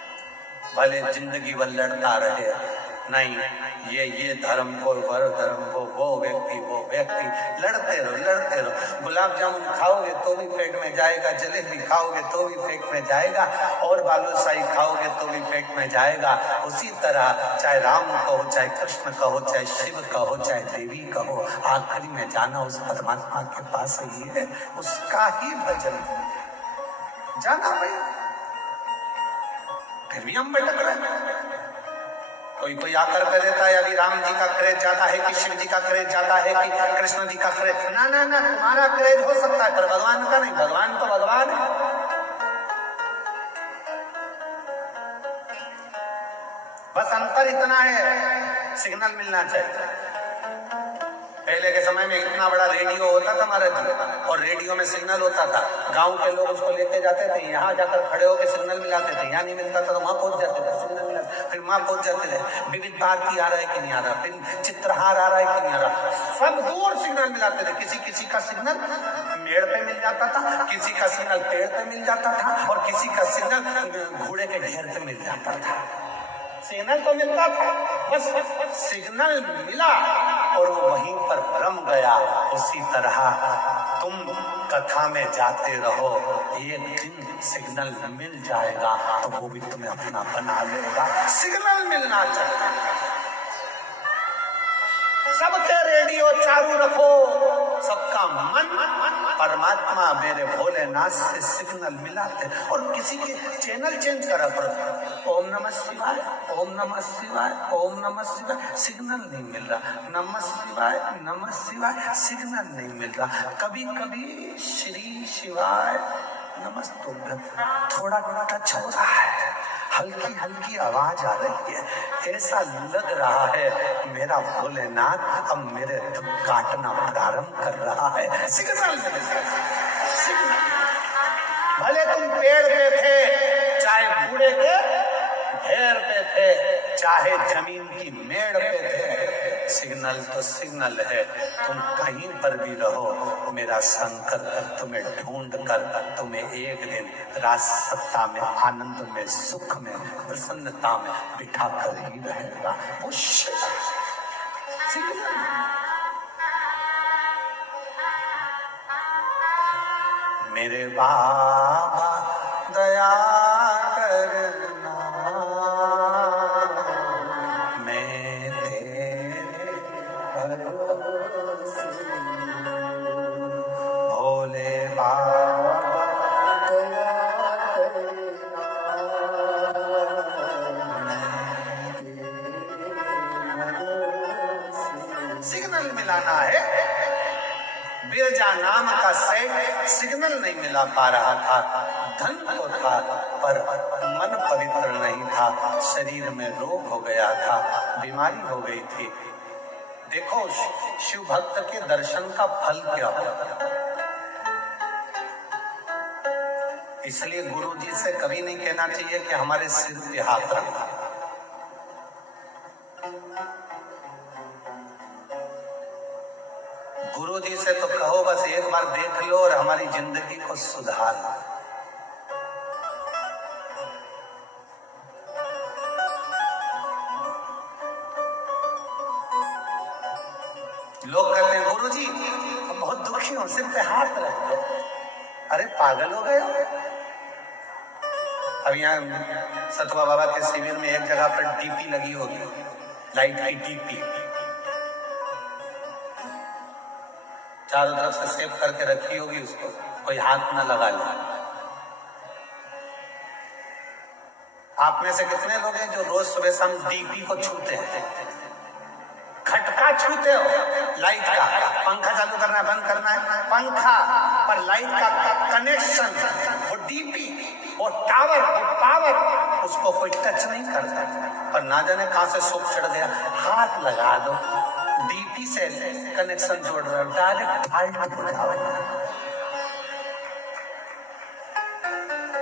भले जिंदगी भर लड़ता रहे, नहीं, ये धर्म को, वर धर्म को, वो व्यक्ति लड़ते रहो। गुलाब जामुन खाओगे तो भी पेट में जाएगा, जलेबी खाओगे तो भी पेट में जाएगा, और बालूशाही खाओगे तो भी पेट में जाएगा। उसी तरह चाहे राम कहो, चाहे कृष्ण कहो, चाहे शिव कहो, चाहे देवी कहो, आखिरी में जाना उस परमात्मा के पास ही है, उसका ही भजन जाना भाई। फिर भी हम भटक रहे। कोई आकर कह देता है अभी राम जी का क्रेज ज्यादा है कि शिव जी का क्रेज ज्यादा है कि कृष्ण जी का क्रेज। ना, तुम्हारा क्रेज हो सकता है, पर भगवान का नहीं। भगवान तो भगवान है। बस अंतर इतना है, सिग्नल मिलना चाहिए। पहले के समय में इतना बड़ा रेडियो होता था हमारे, और रेडियो में सिग्नल होता था। गांव के लोग उसको लेके जाते थे, यहाँ जाकर खड़े होकर सिग्नल मिलाते थे। यहाँ नहीं मिलता था तो वहां पहुंच जाते थे, सिग्नल मिलाते, फिर वहां पहुंच जाते थे। विविध भारती आ रहा है कि नहीं आ रहा, फिर चित्रहार आ रहा है कि नहीं आ रहा, सब दूर सिग्नल मिलाते थे। किसी का सिग्नल मेड़ पे मिल जाता था, किसी का सिग्नल पेड़ पे मिल जाता था, और किसी का सिग्नल घोड़े के ढेर पे मिल जाता था। सिग्नल तो मिलता था, बस सिग्नल मिला और वो वहीं पर रम गया। उसी तरह तुम कथा में जाते रहो, एक दिन सिग्नल मिल जाएगा तो वो भी तुम्हें अपना बना लेगा। सिग्नल मिलना चाहिए। सबके रेडियो चालू रखो, सबका मन परमात्मा मेरे भोलेनाथ से सिग्नल मिलाते। और किसी के चैनल चेंज करा करो, ओम नमः शिवाय, ओम नमः शिवाय, ओम नमः शिवाय, सिग्नल नहीं मिल रहा। नमः शिवाय, नमः शिवाय, सिग्नल नहीं मिल रहा। कभी कभी श्री शिवाय नमस्तुभ्यं थोड़ा टच हो रहा है, हल्की हल्की आवाज आ रही है, ऐसा लग रहा है मेरा भोलेनाथ अब मेरे दुख काटना प्रारंभ कर रहा है। सिग्नल भले तुम पेड़ पे थे, चाहे बूढ़े के ढेर पे थे, चाहे जमीन की मेड़ पे थे, सिग्नल तो सिग्नल है। तुम कहीं पर भी रहो, मेरा शंकर तुम्हें ढूंढ कर तुम्हें एक दिन राज सत्ता में, आनंद में, सुख में, प्रसन्नता में बिठा कर ही रहेगा। मेरे बाबा दया करना, मैं तेरे भरोसे, भोले बाबा दया करना, मैं तेरे भरोसे। सिग्नल मिलाना है। बिरजा नाम का सेठ सिग्नल नहीं मिला पा रहा था। धन तो था, पर मन पवित्र नहीं था। शरीर में रोग हो गया था, बीमारी हो गई थी। देखो शिव भक्त के दर्शन का फल क्या होता। इसलिए गुरु जी से कभी नहीं कहना चाहिए कि हमारे सिर पे हाथ रखा। गुरु जी से तो कहो बस एक बार देख लो और हमारी जिंदगी को सुधार लो। लोग कहते हैं गुरु जी हम बहुत दुखी हो, सिर पे हाथ रख दो। अरे पागल हो गए हो? अब यहाँ सतवा बाबा के शिविर में एक जगह पर डीपी लगी होगी, लाइट की डीपी, चारों तरफ से सेव करके रखी होगी, उसको कोई हाथ न लगा ले। आप में से कितने लोग हैं जो रोज सुबह शाम डीपी को छूते हैं? खटका छूते हो, लाइट का। पंखा चालू करना है, बंद करना है, पंखा पर लाइट का कनेक्शन, वो डीपी, वो टावर, वो पावर, उसको कोई टच नहीं करता। पर ना जाने कहां से सुख चढ़ गया, हाथ लगा दो, डीपी से कनेक्शन जोड़ रहे हो, डायरेक्ट फाल्ट हो जाओ।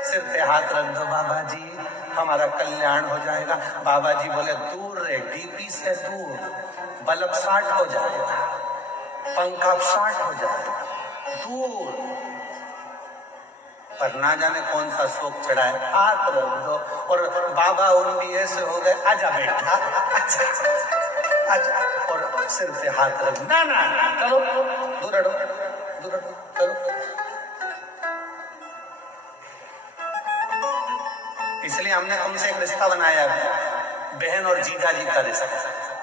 सिर पे हाथ रख दो, बाबा जी हमारा कल्याण हो जाएगा। बाबा जी बोले दूर रहे, डीपी से दूर। बल्ब शॉर्ट हो जाएगा, पंखा शॉर्ट हो जाएगा, दूर। पर ना जाने कौन सा शोक चढ़ा है, हाथ रख दो। और बाबा उन भी ऐसे हो गए, आजा बेटा, अच्छा आजा, और सिर पे हाथ रख, ना ना चलो दूर हटो, दूर हटो, चलो। इसलिए हमने तुमसे एक रिश्ता बनाया है, बहन और जीजा जी का रिश्ता।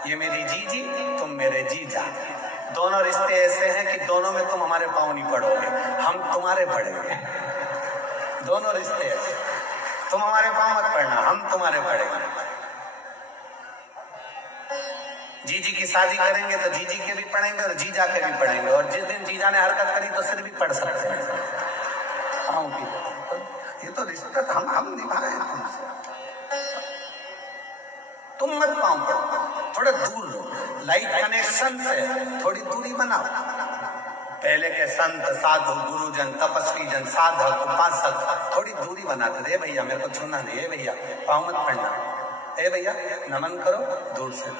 ये मेरी जीजी, तुम मेरे जीजा। दोनों रिश्ते ऐसे हैं कि दोनों में तुम हमारे पांव नहीं पड़ोगे, हम तुम्हारे पड़ेंगे। दोनों रिश्ते ऐसे, तुम हमारे पांव मत पड़ना, हम तुम्हारे पड़ेंगे। जीजी की शादी करेंगे तो जीजी के भी पड़ेंगे और जीजा के भी पड़ेंगे। और जिस दिन जीजा ने हरकत करी तो सिर भी पड़ सकते हैं पांव की। ये तो रिश्ता हम निभाए तुमसे, तुम मत पाओ पड़ो, थोड़ा दूर रहो। लाइट कनेक्शन से थोड़ी दूरी बनाओ। पहले के संत साधु गुरुजन तपस्वी जन साधक उपासक थोड़ी दूरी बनाते थे, भैया मेरे को छूना नहीं, भैया पाँव मत पड़ना, ए भैया नमन करो दूर से,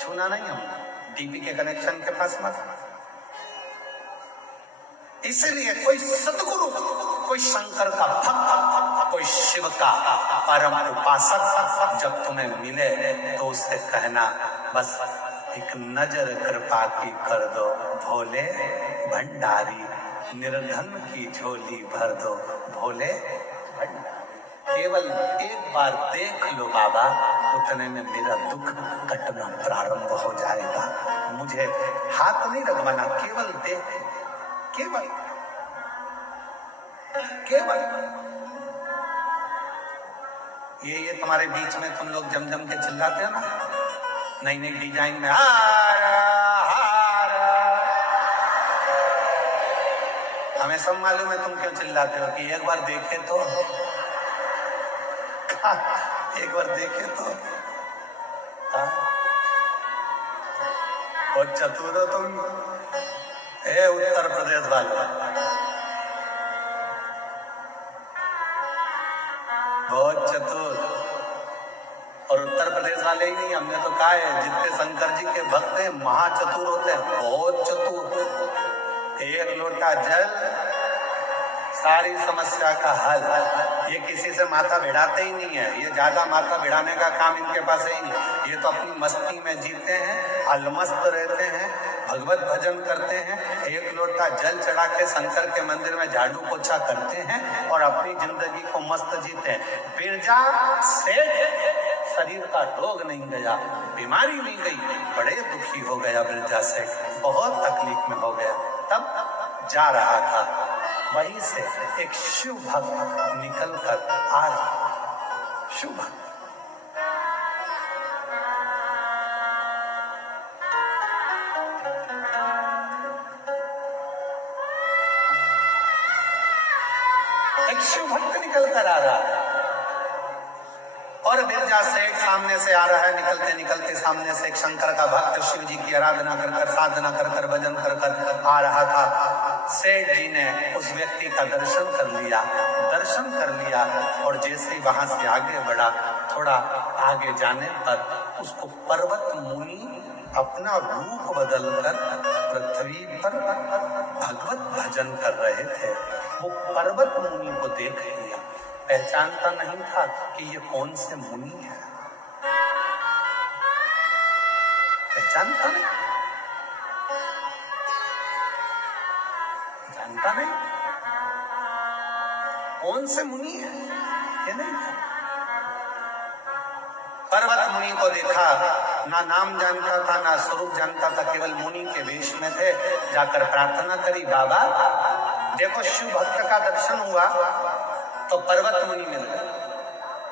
छूना नहीं, हम डीपी के कनेक्शन के पास मत। इसलिए कोई सतगुरु, कोई शंकर का भक्त, कोई शिव का परम उपासक जब तुम्हें मिले तो उससे कहना बस एक नजर कृपा की कर दो भोले भंडारी, निर्धन की झोली भर दो भोले भंडारी। केवल एक बार देख लो बाबा, उतने में मेरा दुख कटना प्रारंभ हो जाएगा। मुझे हाथ नहीं रखवाना, केवल देख, केवल केवल ये तुम्हारे बीच में तुम लोग जम जम के चिल्लाते हो ना, नई नई डिजाइन में हारा हारा, हमें सब मालूम है तुम क्यों चिल्लाते हो कि एक बार देखे तो एक बार देखे तो बहुत चतुर हो तुम, उत्तर प्रदेश वाले बहुत चतुर। और उत्तर प्रदेश वाले ही नहीं, हमने तो कहा है जितने शंकर जी के भक्त हैं महाचतुर होते हैं, बहुत चतुर। एक लोटा जल सारी समस्या का हल। ये किसी से माथा भिड़ाते ही नहीं है, ये ज्यादा माथा भिड़ाने का काम इनके पास है ही नहीं। ये तो अपनी मस्ती में जीते हैं, अलमस्त रहते हैं, भगवत भजन करते हैं, एक लोटा जल चढ़ा के शंकर के मंदिर में झाड़ू पोछा करते हैं और अपनी जिंदगी को मस्त जीते हैं। बिरजा सेठ शरीर का रोग नहीं गया, बीमारी नहीं गई, बड़े दुखी हो गया बिरजा सेठ, बहुत तकलीफ में हो गया। तब जा रहा था, वहीं से एक शिव भक्त निकल कर आ रहा, शिव भक्त। एक शिव भक्त निकल कर आ रहा है और बिरजा सेठ सामने से आ रहा है। निकलते निकलते सामने से एक शंकर का भक्त शिव जी की आराधना कर कर, साधना कर कर, भजन कर कर आ रहा था। सेठ जी ने उस व्यक्ति का दर्शन कर लिया, दर्शन कर लिया और जैसे ही वहां से आगे बढ़ा, थोड़ा आगे जाने पर उसको पर्वत मुनि अपना रूप बदलकर पृथ्वी पर भगवत भजन कर रहे थे। वो पर्वत मुनि को देख लिया, पहचानता नहीं था कि ये कौन से मुनि है, पहचानता नहीं, जानता नहीं कौन से मुनि है, ये नहीं था। पर्वत मुनि को देखा, ना नाम जानता था ना स्वरूप जानता था, केवल मुनि के वेश में थे। जाकर प्रार्थना करी, बाबा देखो शिव भक्त का दर्शन हुआ तो पर्वत मुनि मिल गए।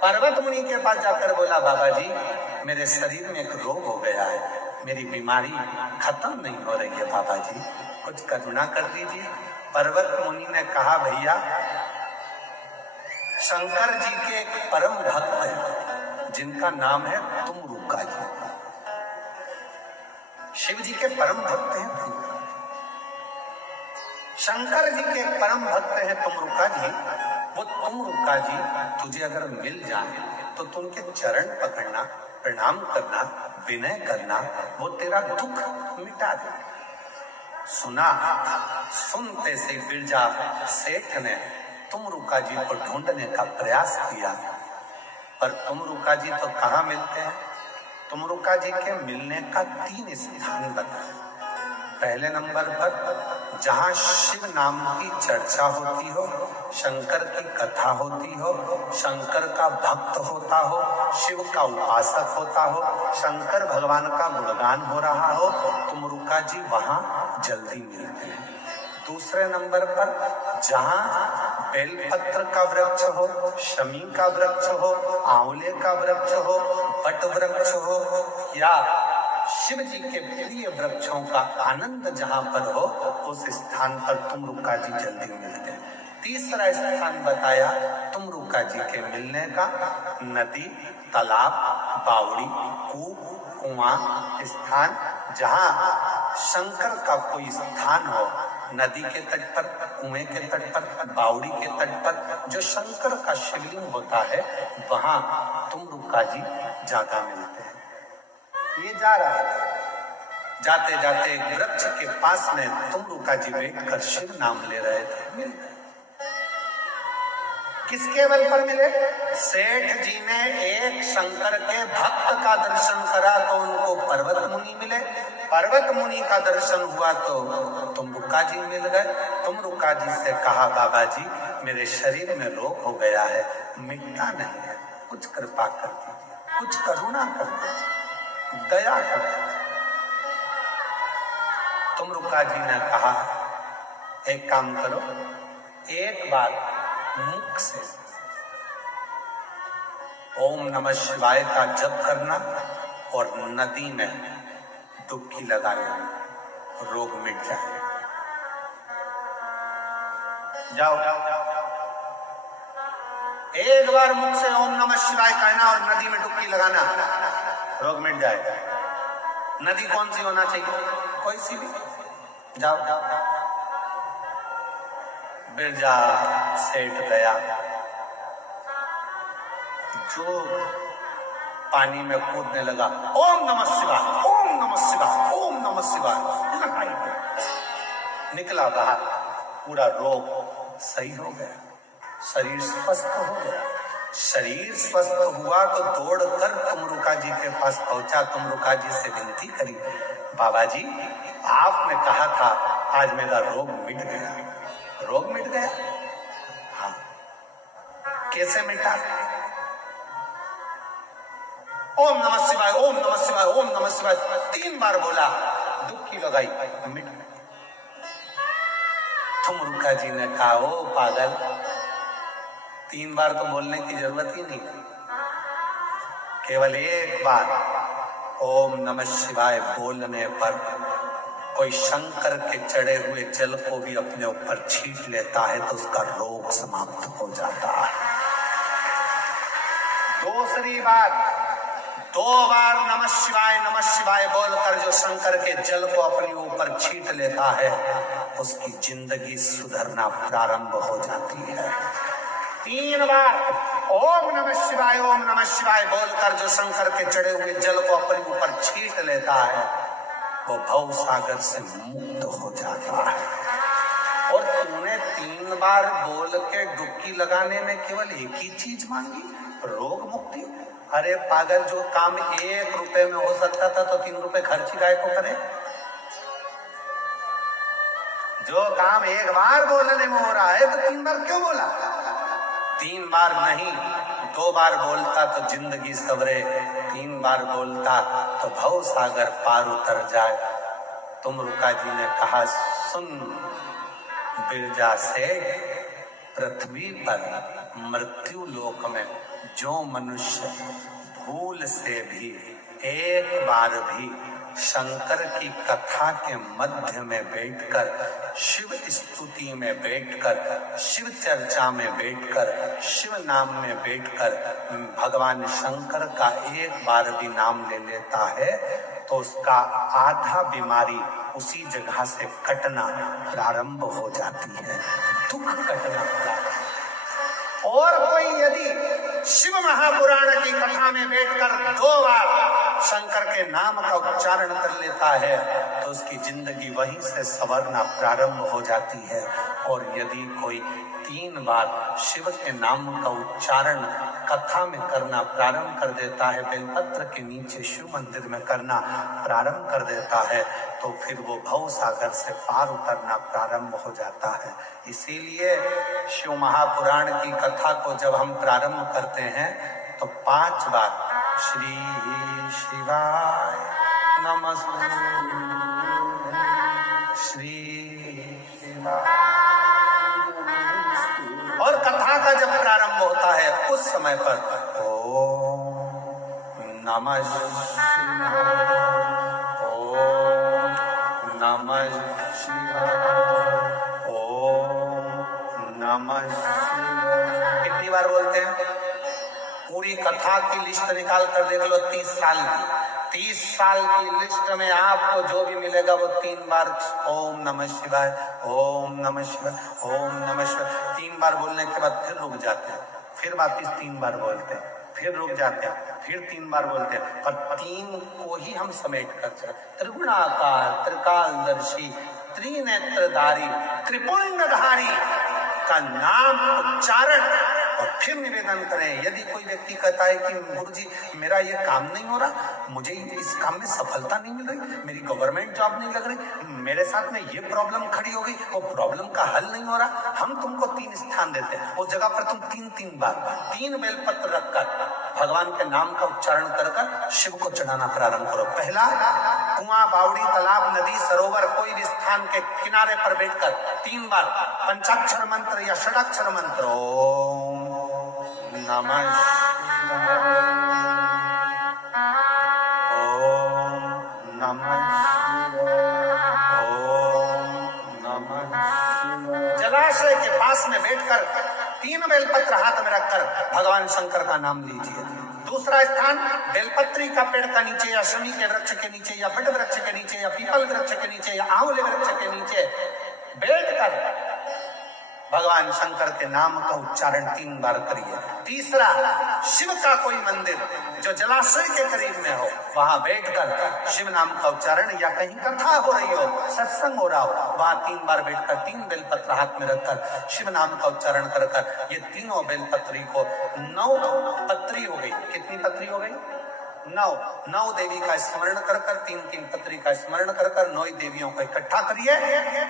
पर्वत मुनि के पास जाकर बोला, बाबा जी मेरे शरीर में एक रोग हो गया है, मेरी बीमारी खत्म नहीं हो रही है, बाबा जी कुछ करुणा कर दीजिए। पर्वत मुनि ने कहा, भैया शंकर जी के एक परम भक्त है जिनका नाम है तुमरुका जी, शिव जी के परम भक्त हैं तुम, शंकर जी के परम भक्त हैं तुमरुका जी। वो तुमरुका जी तुझे अगर मिल जाए तो तू उनके चरण पकड़ना, प्रणाम करना, विनय करना, वो तेरा दुख मिटा दे। सुनते से बिरजा सेठ ने तुमरुका जी को ढूंढने का प्रयास किया, पर तुमरुका जी तो कहाँ मिलते हैं। तुमरुका जी के मिलने का 3 स्थान बताए। पहले नंबर पर जहां शिव नाम की चर्चा होती हो, शंकर की कथा होती हो, शंकर का भक्त होता हो, शिव का उपासक होता हो, शंकर भगवान का गुणगान हो रहा हो, तुमरुका जी वहां जल्दी मिलते हैं। दूसरे नंबर पर जहां बेलपत्र का वृक्ष हो, शमी का वृक्ष हो, आंवले का वृक्ष हो, बट वृक्ष हो, या शिव जी के प्रिय वृक्षों का आनंद जहां पर हो, उस स्थान पर तुमरुका जी जल्दी मिलते हैं। तीसरा स्थान बताया तुमरुका जी के मिलने का, नदी, तालाब, बावड़ी, कुआं स्थान, जहां शंकर का कोई स्थान हो, नदी के तट पर, कुएं के तट पर, बावड़ी के तट पर जो शंकर का शिवलिंग होता है, वहां तुमरुका जी ज्यादा मिलते हैं। ये जा रहा था, जाते जाते एक वृक्ष के पास में तुमरुका जी बैठकर शिव नाम ले रहे थे, मिल गए। किसके बल पर मिले? सेठ जी ने एक शंकर के भक्त का दर्शन करा तो उनको पर्वत मुनि मिले, पर्वत मुनि का दर्शन हुआ तो तुमरुका जी मिल गए। तुमरुका जी से कहा, बाबा जी मेरे शरीर में रोग हो गया है, मिटता नहीं है, कुछ कृपा कर दीजिए, कुछ करुणा कर दीजिए, दया कर दीजिए। तुमरुका जी ने कहा, एक काम करो, एक बार मुख से ओम नमः शिवाय का जप करना और नदी में डुबकी लगा लेना, रोग मिट जाएगा। जाओ, एक बार मुख से ओम नमः शिवाय कहना और नदी में डुबकी लगाना, रोग मिट जाएगा। नदी कौन सी होना चाहिए? कोई सी भी। जाओ, बिरजा सेठ गया, जो पानी में कूदने लगा, ओम नमः शिवाय, ओम नमः शिवाय, ओम नमः शिवाय, निकला बाहर, पूरा रोग सही हो गया, शरीर स्वस्थ हो गया। शरीर स्वस्थ हुआ तो दौड़कर तुमरुका जी के पास पहुंचा, तुमरुका जी से विनती करी, बाबा जी आपने कहा था आज मेरा रोग मिट गया। रोग मिट गया? हाँ। कैसे मिटा? ओम नमः शिवाय, ओम नमः शिवाय, ओम नमः शिवाय 3 बार बोला, डुबकी लगाई, मिट गया। तुमरुका जी ने कहा, ओ पागल, 3 बार तो बोलने की जरूरत ही नहीं, केवल एक बार ओम नमः शिवाय बोलने पर कोई शंकर के चढ़े हुए जल को भी अपने ऊपर छींट लेता है तो उसका रोग समाप्त हो जाता है। दूसरी बात, 2 बार नमः शिवाय बोलकर जो शंकर के जल को अपने ऊपर छींट लेता है, उसकी जिंदगी सुधरना प्रारंभ हो जाती है। 3 बार ओम नमः शिवाय बोलकर जो शंकर के चढ़े हुए जल को अपने ऊपर छीट लेता है वो भव सागर से मुक्त हो जाता है। और तूने 3 बार बोल के डुबकी लगाने में केवल एक ही चीज मांगी, रोग मुक्ति। अरे पागल, जो काम 1 रुपए में हो सकता था तो 3 रुपए खर्ची गाय को करे। जो काम 1 बार बोलने में हो रहा है तो 3 बार क्यों बोला? 3 बार नहीं, 2 बार बोलता तो जिंदगी सवरे, 3 बार बोलता तो भव सागर पार उतर जाए। तुमरुका जी ने कहा, सुन बिरजा से पृथ्वी पर मृत्यु लोक में जो मनुष्य भूल से भी एक बार भी शंकर की कथा के मध्य में बैठकर, शिव स्तुति में बैठकर, शिव चर्चा में बैठकर, शिव नाम में बैठकर भगवान शंकर का एक बार भी नाम ले लेता है तो उसका आधा बीमारी उसी जगह से कटना प्रारंभ हो जाती है, दुख कटना प्रारंभ। और कोई यदि शिव महापुराण की कथा में बैठकर 2 बार शंकर के नाम का उच्चारण कर लेता है तो उसकी जिंदगी वहीं से संवरना प्रारंभ हो जाती है। और यदि कोई 3 बार शिव के नाम का उच्चारण कथा में करना प्रारंभ कर देता है, बेलपत्र के नीचे शिव मंदिर में करना प्रारंभ कर देता है, तो फिर वो भव सागर से पार उतरना प्रारंभ हो जाता है। इसीलिए शिव महापुराण की कथा को जब हम प्रारंभ करते हैं तो 5 बार श्री शिवाय नमः, श्री शिवाय। और कथा का जब प्रारंभ होता है उस समय पर ओम नमः शिवाय, ओम नमः शिवाय, ओम नमः शिवाय। कितनी बार बोलते हैं? पूरी कथा की लिस्ट निकाल कर देख लो, 30 साल की। 30 साल की लिस्ट में आपको जो भी मिलेगा वो 3 बार ओम नमः शिवाय, ओम नमः शिवाय, ओम नमः शिवाय 3 बार बोलने के बाद फिर रुक जाते हैं, फिर वापिस 3 बार बोलते हैं, फिर रुक जाते हैं, फिर 3 बार बोलते हैं। और 3 को ही हम समेट कर चले, त्रिगुणाकार, त्रिकालदर्शी, त्रिनेत्रधारी, त्रिपुंडधारी का नाम उच्चारण। और फिर निवेदन करें, यदि कोई व्यक्ति कहता है कि गुरुजी मेरा ये काम नहीं हो रहा, मुझे इस काम में सफलता नहीं मिल रही, मेरी गवर्नमेंट जॉब नहीं लग रही, मेरे साथ में ये प्रॉब्लम खड़ी हो गई, वो प्रॉब्लम का हल नहीं हो रहा, हम तुमको 3 स्थान देते हैं, उस जगह पर तुम 3 बार 3 बेलपत्र रखकर भगवान के नाम का उच्चारण कर शिव को चढ़ाना प्रारंभ करो। पहला, कुआं, बावड़ी, तालाब, नदी, सरोवर, कोई भी स्थान के किनारे पर बैठकर 3 बार पंचाक्षर मंत्र या षडाक्षर मंत्र ओम नमः शिवाय, ओम नमः शिवाय, ओम नमः शिवाय। जलाशय के पास में बैठकर 3 बेलपत्र हाथ में रखकर भगवान शंकर का नाम लीजिए। दूसरा स्थान, बेलपत्री का पेड़ का नीचे या शमी के वृक्ष के नीचे या बट वृक्ष के नीचे या पीपल वृक्ष के नीचे या आंवले वृक्ष के नीचे बैठकर भगवान शंकर के नाम का उच्चारण 3 बार करिए। तीसरा, शिव का कोई मंदिर जो जलाशय के करीब में हो, वहां बैठकर शिव नाम का उच्चारण, या कहीं कथा हो रही हो, सत्संग हो रहा हो, वहां 3 बार बैठकर 3 बेलपत्र हाथ में रखकर शिव नाम का उच्चारण कर ये तीनों बेलपत्री को 9 पत्री हो गई। कितनी पत्री हो गई? 9 देवी का स्मरण कर 3 पत्री का स्मरण कर 9 देवियों को इकट्ठा करिए।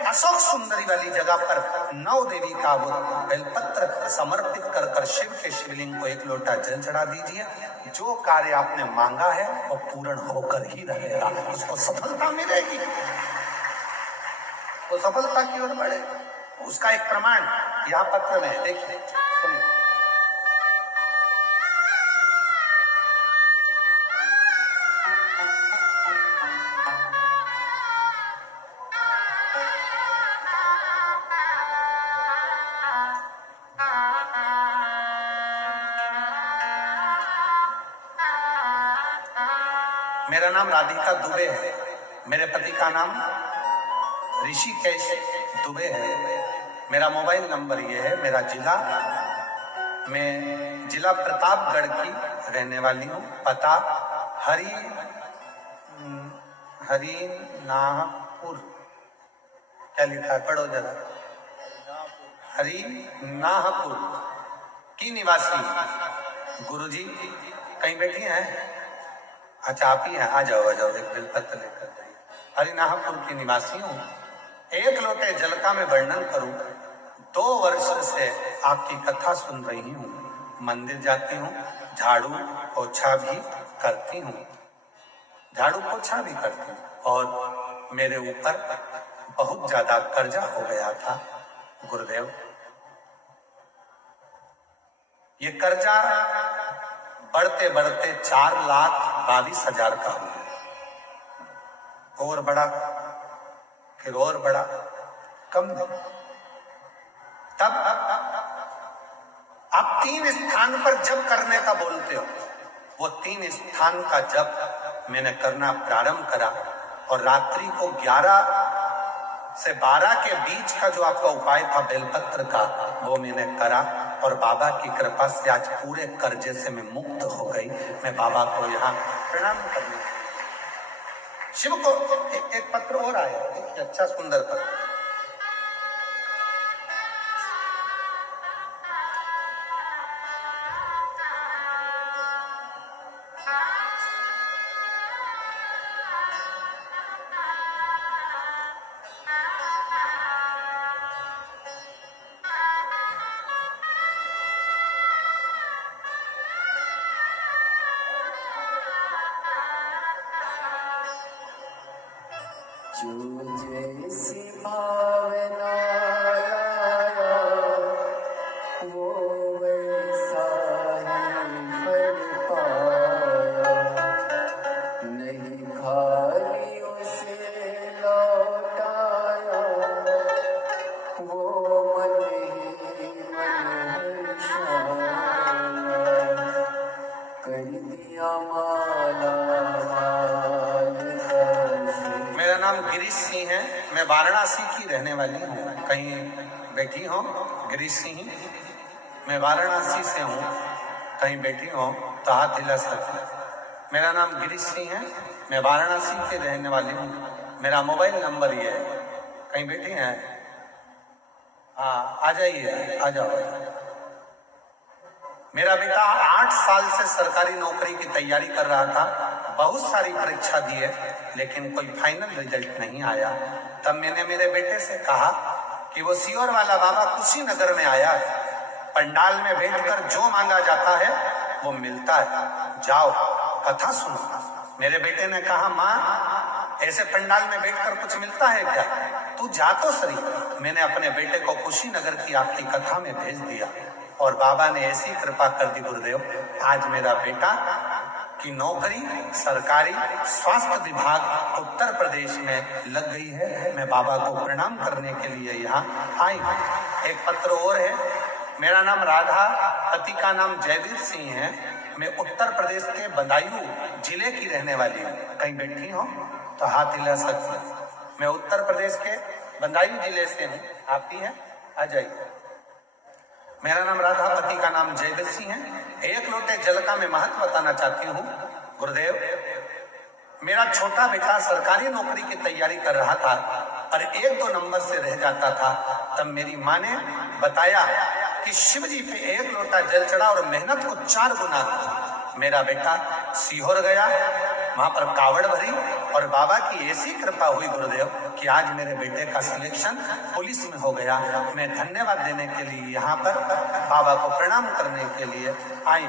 अशोक सुंदरी वाली जगह पर 9 देवी का वो बेलपत्र समर्पित कर शिव के शिवलिंग को 1 लोटा जल चढ़ा दीजिए। जो कार्य आपने मांगा है वो पूर्ण होकर ही रहेगा, उसको सफलता मिलेगी, वो सफलता की ओर बढ़ेगा। उसका एक प्रमाण यहाँ पत्र में देखिए, सुनिए। मेरा नाम राधिका दुबे है, मेरे पति का नाम ऋषिकेश दुबे है, मेरा मोबाइल नंबर ये है, मेरा जिला मैं जिला प्रतापगढ़ की रहने वाली हूँ। पता हरिनाहपुर, क्या लिखा है पढ़ो जरा। हरिनाहपुर की निवासी। गुरुजी कहीं बैठी हैं? अच्छा आप ही हैं, आ जाओ एक बेलपत्र लेकर जाइए। हरिनाहपुर की निवासी हूँ। एक लोटे जल का मैं वर्णन करूं, 2 वर्ष से आपकी कथा सुन रही हूँ। मंदिर जाती हूँ, झाड़ू पोछा भी करती हूँ, और मेरे ऊपर बहुत ज्यादा कर्जा हो गया था गुरुदेव। ये कर्जा बढ़ते बढ़ते 4,22,000 का हो गया, और बड़ा, फिर और बड़ा, कम नहीं। तब आप 3 स्थान पर जप करने का बोलते हो, वो 3 स्थान का जप मैंने करना प्रारंभ करा, और रात्रि को 11 से 12 के बीच का जो आपका उपाय था बेलपत्र का, वो मैंने करा, और बाबा की कृपा से आज पूरे कर्जे से मैं मुक्त हो गई। मैं बाबा को यहाँ प्रणाम करना। शिव को एक पत्र और आया, एक अच्छा सुंदर पत्र। जो जैसी भावना लाया वो वैसा ही फल पाया, नहीं खाली उसे लौटाया, वो मन ही मन हर्षाया, कर दिया माला मेरा नाम गिरीश सिंह है, मैं वाराणसी की रहने वाली हूँ। कहीं बैठी हो गिरीश सिंह? मैं वाराणसी से हूँ, कहीं बैठी हो तो हाथ हिला सकते। मेरा नाम गिरीश सिंह है, मैं वाराणसी के रहने वाली हूँ। मेरा मोबाइल नंबर ये है। कहीं बैठी हैं? हाँ आ जाइए, आ जाओ। मेरा बेटा 8 साल से सरकारी नौकरी की तैयारी कर रहा था, बहुत सारी परीक्षा दी है, लेकिन कोई फाइनल रिजल्ट नहीं आया। तब मैंने मेरे बेटे से कहा कि वो सीहोर वाला बाबा कुशीनगर में आया है, पंडाल में बैठकर जो मांगा जाता है वो मिलता है, जाओ कथा सुनो। मेरे बेटे ने कहा माँ ऐसे पंडाल में बैठकर कुछ मिलता है क्या, तू जा तो सही। मैंने अपने बेटे को कुशीनगर की आपकी कथा में भेज दिया, और बाबा ने ऐसी कृपा कर दी गुरुदेव, आज मेरा बेटा की नौकरी सरकारी स्वास्थ्य विभाग उत्तर प्रदेश में लग गई है। मैं बाबा को प्रणाम करने के लिए यहाँ आई। एक पत्र और है। मेरा नाम राधा, पति का नाम जयवीर सिंह है। मैं उत्तर प्रदेश के बदायूं जिले की रहने वाली हूँ। कहीं बैठी हो तो हाथ हिला सकते। मैं उत्तर प्रदेश के बदायूं जिले से हूँ, आप भी हैं, आ जाइए। मेरा नाम राधा, पति का नाम जयवीर सिंह है। एक लोटे जल का मैं महत्व बताना चाहती हूँ गुरुदेव। मेरा छोटा बेटा सरकारी नौकरी की तैयारी कर रहा था, पर 1-2 नंबर से रह जाता था। तब मेरी माँ ने बताया कि शिव जी पे 1 लोटा जल चढ़ा और मेहनत को 4 गुना। मेरा बेटा सीहोर गया, वहां पर कावड़ भरी, और बाबा की ऐसी कृपा हुई गुरुदेव कि आज मेरे बेटे का सिलेक्शन पुलिस में हो गया। मैं धन्यवाद देने के लिए यहाँ पर बाबा को प्रणाम करने के लिए आई।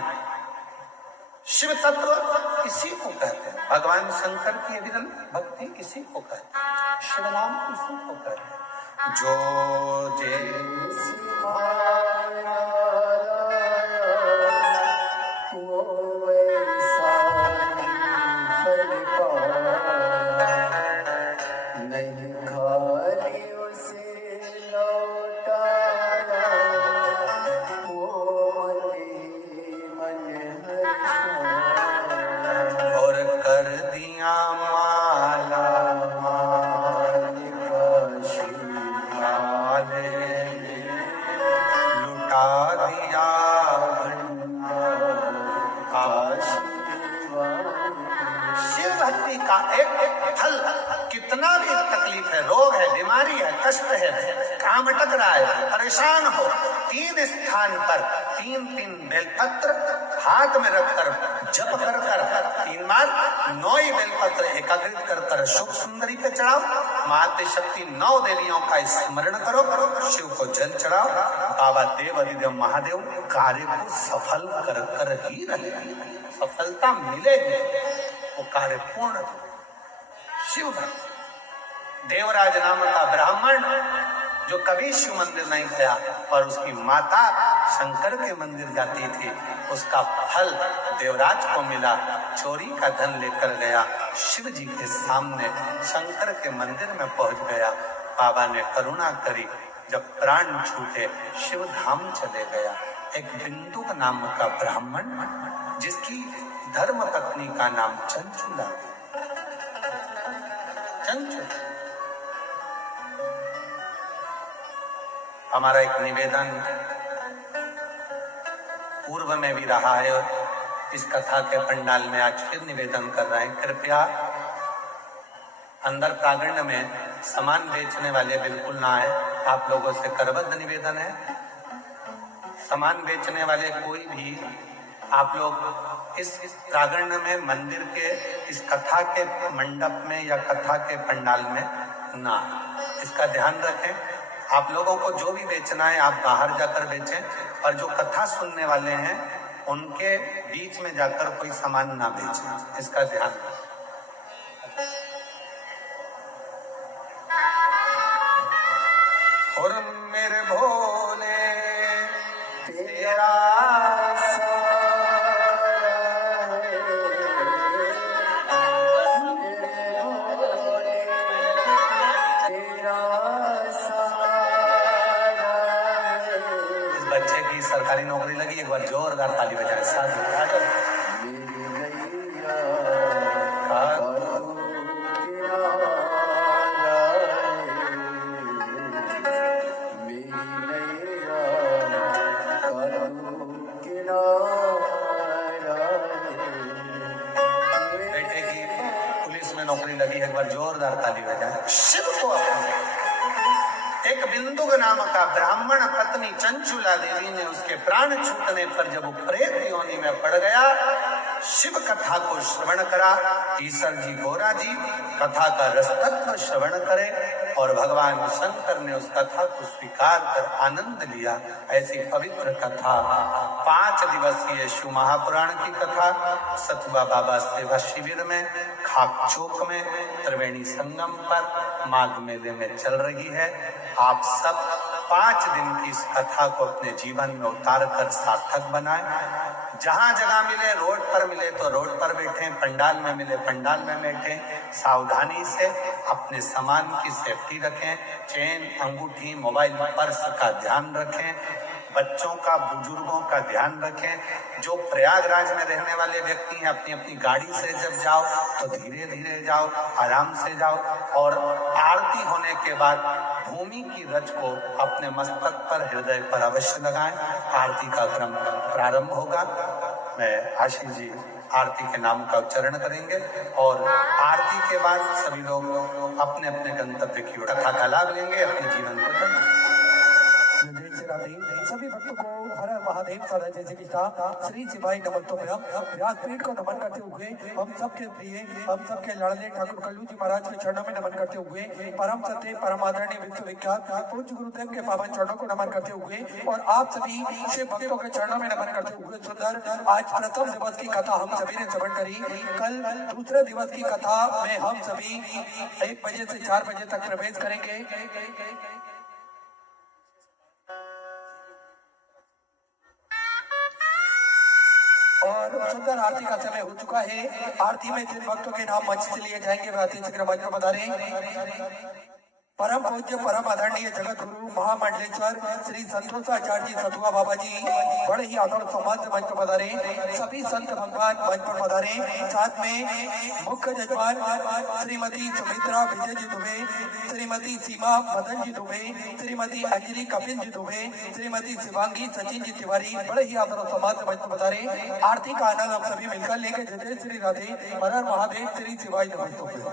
शिव तत्व किसी को कहते हैं, भगवान शंकर की अविरल भक्ति किसी को कहते हैं, शिव नाम किसी को कहते हैं। जो जैसी काम अटक रहा है, परेशान हो, 3 स्थान पर 3-3 बेलपत्र हाथ में रखकर जप कर 3 बार 9 बेलपत्र एकाग्रित कर शुभ सुंदरी पे चढ़ाओ, माते शक्ति 9 देवियों का स्मरण करो, शिव को जल चढ़ाओ। बाबा देव अधिदेव महादेव कार्य को सफल कर ही रहे, सफलता मिलेगी, वो कार्य पूर्ण। शिव देवराज नाम का ब्राह्मण जो कभी शिव मंदिर नहीं गया पर उसकी माता शंकर के मंदिर जाती थी, उसका फल देवराज को मिला। चोरी का धन लेकर गया, शिव जी के सामने शंकर के मंदिर में पहुंच गया। बाबा ने करुणा करी, जब प्राण छूटे शिव धाम चले गया। एक बिंदुक नाम का ब्राह्मण जिसकी धर्म पत्नी का नाम चंचुला, चंचुला। हमारा एक निवेदन पूर्व में भी रहा है, इस कथा के पंडाल में आज फिर निवेदन कर रहे हैं, कृपया अंदर प्रांगण में सामान बेचने वाले बिल्कुल ना आए। आप लोगों से करबद्ध निवेदन है, सामान बेचने वाले कोई भी आप लोग इस प्रांगण में मंदिर के इस कथा के मंडप में या कथा के पंडाल में ना, इसका ध्यान रखें। आप लोगों को जो भी बेचना है आप बाहर जाकर बेचें, और जो कथा सुनने वाले हैं उनके बीच में जाकर कोई सामान ना बेचें, इसका ध्यान रखें। और मेरे भोले तेरा सरकारी नौकरी लगी, एक बार जोरदार ताली बजाए साधु। बेटे की पुलिस में नौकरी लगी, एक बार जोरदार ताली बजाए। शिव को एक बिंदुक नाम का ब्राह्मण पत्नी चंचुला देवी ने उसके प्राण छूटने पर जब वो प्रेत योनि में पड़ गया, शिव कथा को श्रवण करा। ईश्वर जी गोरा जी कथा का रसतत्व श्रवण करे और भगवान शंकर ने उस कथा को स्वीकार कर आनंद लिया। ऐसी पवित्र कथा 5 दिवसीय शिव महापुराण की कथा सतुआ बाबा सेवा शिविर में खाकचौक में त्रिवेणी संगम पर माघ मेले में चल रही है। आप सब 5 दिन की इस कथा को अपने जीवन में उतार कर सार्थक बनाएं। जहां जगह मिले, रोड पर मिले तो रोड पर बैठें, पंडाल में मिले पंडाल में बैठें। सावधानी से अपने सामान की सेफ्टी रखें, चेन, अंगूठी, मोबाइल, पर्स का ध्यान रखें, बच्चों का, बुजुर्गों का ध्यान रखें। जो प्रयागराज में रहने वाले व्यक्ति हैं, अपनी अपनी गाड़ी से जब जाओ तो धीरे धीरे जाओ, आराम से जाओ। और आरती होने के बाद भूमि की रज को अपने मस्तक पर, हृदय पर अवश्य लगाएं। आरती का क्रम प्रारंभ होगा। मैं आशीष जी आरती के नाम का उच्चारण करेंगे और आरती के बाद सभी लोग अपने अपने गंतव्य की ओर कथा का लाभ लेंगे, अपने जीवन को धन्य। सभी भक्तों को हर हर महादेव का जय श्री कृष्ण। श्री शिवाय नमस्तोभ्यम। व्यासपीठ को नमन करते हुए हम सबके प्रिय, हम सबके लाडले ठाकुर कल्लू जी महाराज के चरणों में नमन करते हुए परम सत्य, परम आदरणीय, विश्वविख्यात पूज्य गुरुदेव के पावन चरणों को नमन करते हुए और आप सभी शिव भक्तों के चरणों में नमन करते हुए सुंदर आज प्रथम दिवस की कथा हम सभी ने श्रवण करी। कल दूसरे दिवस की कथा में हम सभी 1 बजे से 4 बजे तक प्रवेश करेंगे। और सुंदर आरती का समय हो चुका है। आरती में जिन भक्तों के नाम मंच से लिए जाएंगे वे अति शीघ्र मंच पर पधारें। परम पूज्य, परम आदरणीय जगत गुरु महामंडलेश्वर श्री संतोषाचार्य जी सतुआ बाबा जी बड़े ही आदर सम्मान से मंच पर पधारे। सभी संत भगवान मंच पर पधारे। साथ में मुख्य जजमान श्रीमती सुमित्रा विजय जी दुबे, श्रीमती सीमा मदन जी दुबे, श्रीमती अंजलि कपिल जी दुबे, श्रीमती शिवांगी सचिन जी तिवारी बड़े ही आदर सम्मान से मंच पर पधारे। आरती का आनंद हम सभी मिलकर लेंगे। जय श्री राधे, हर हर महादेव, श्री शिवाय नमस्तुभ्यं।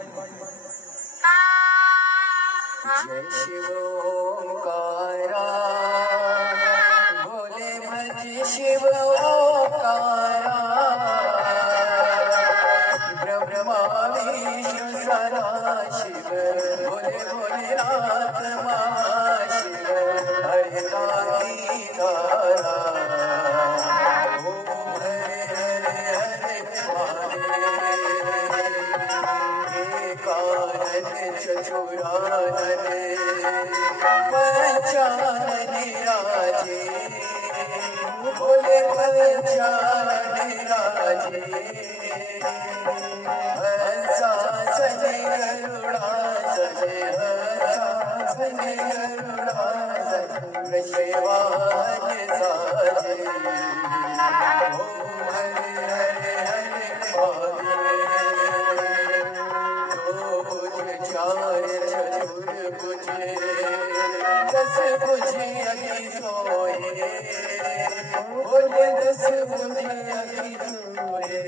जय शिव ओंकार। अमृताती धारा ओम हरे हरे हरे एकानन चतुरानन पंचानन राजे बोले पंचानन राजे हंसा सजे गरुड़ा सजे हंसा सजे गरुड़ा सजे वृषवाहन साजे ओम हरे हरे हरे दो भुज चार चतुर्भुज दस भुज अति सोए बोले दस भुज अति सोए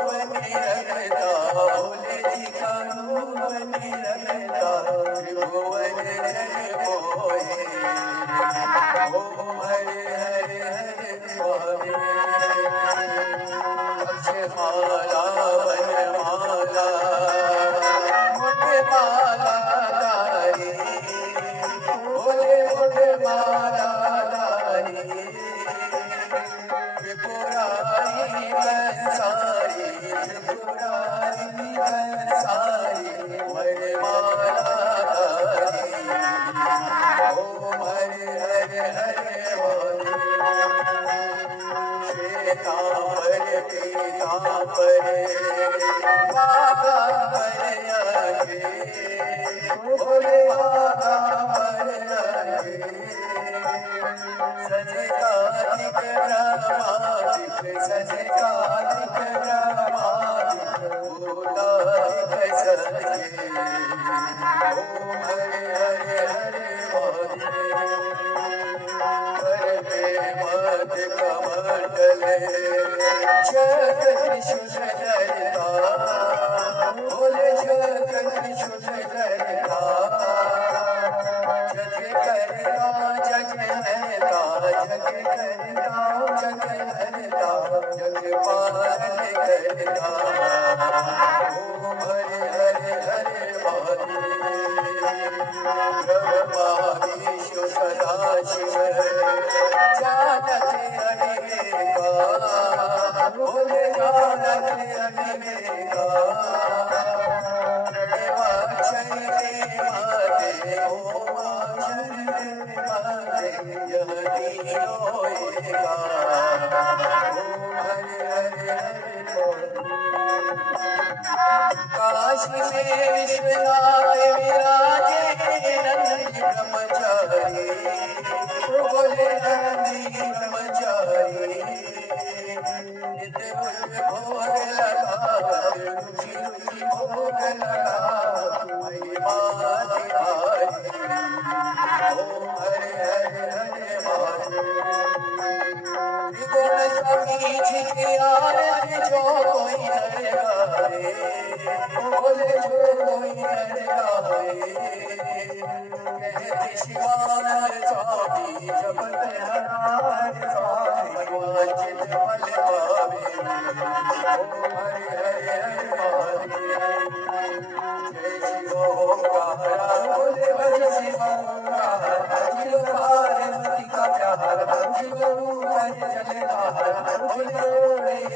बनी रखता बोले जी का बनी रखता त्रिभुवन जन मोहे ओम हरे हरे हरे अक्षमाला वनमाला मुठमाला धारी बोले मुठमाला धारी त्रिपुरारी कंसारी त्रिपुरारी कंसारी वनमाला धारी ओम हरे हरे हरे श्वेतांबर पीतांबर वागांबर आगे बोले वागांबर आगे सजे कार्तिक ब्रह्मादिक सजे कार्तिक ब्रह्मादिक भूतादिक सजे ओम हरे हरे हरे मद कमंडल जगत सुंदरता बोले जगत सुंदरता जग करता जग हरता जग करता जग हरता जग पालन करता ओम हरे हरे हरे ब्रह्मा विष्णु सदा शिव जानते अनेका बोले जानते अनेका प्रणवाक्षरे माते ओम अक्षरे माते यह तीनों एका ओम हरे हरे हरे काशी में विश्वनाथ विराजे नंदी ब्रह्मचारी बोले नंदी ब्रह्मचारी नित्य भोग लगा रुचि रुचि भोग लगा महिमा तिहारी ओम हरे हरे हरे त्रिगुण समीच की आरती जो कोई नर गाए बोले जो कोई नर गाए कहते शिवानंद स्वामी जपत हरार स्वामी वांछित फल पावे ओम हरे हरे हरे जय शिव ओंकार बोले भज शिव ओंकार शिव पार्वती का प्यार शिव भज जलधार बोले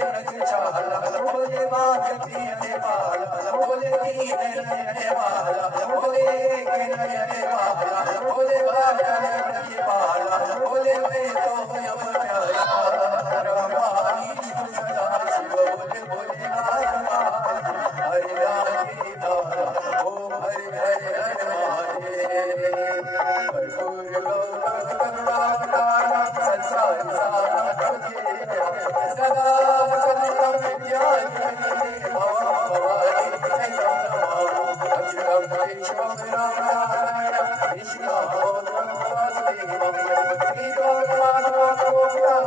ब्रजशाला बोले बागती बाला बोले दीन नयन बाला बोले नयन बाला बोले बाला बोले मैं तो यम प्यारा रमाई सदा शिव बोले बोले हरे राधे तारा ओम हरे हरे हरे कर्पूर गौरव संसार सदा सदा विद्यानि भवानी अक्षरम विश्वम नारायण कृष्ण वासुदेवम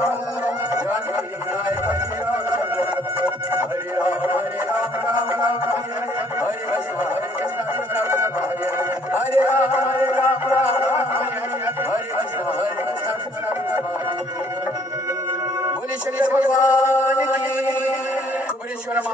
जानकी नायक हरे राम राम राम हरे हरे कृष्ण हरे राम राम राम हरे कृष्ण बोले शनि भगवान की कुबेरेश्वर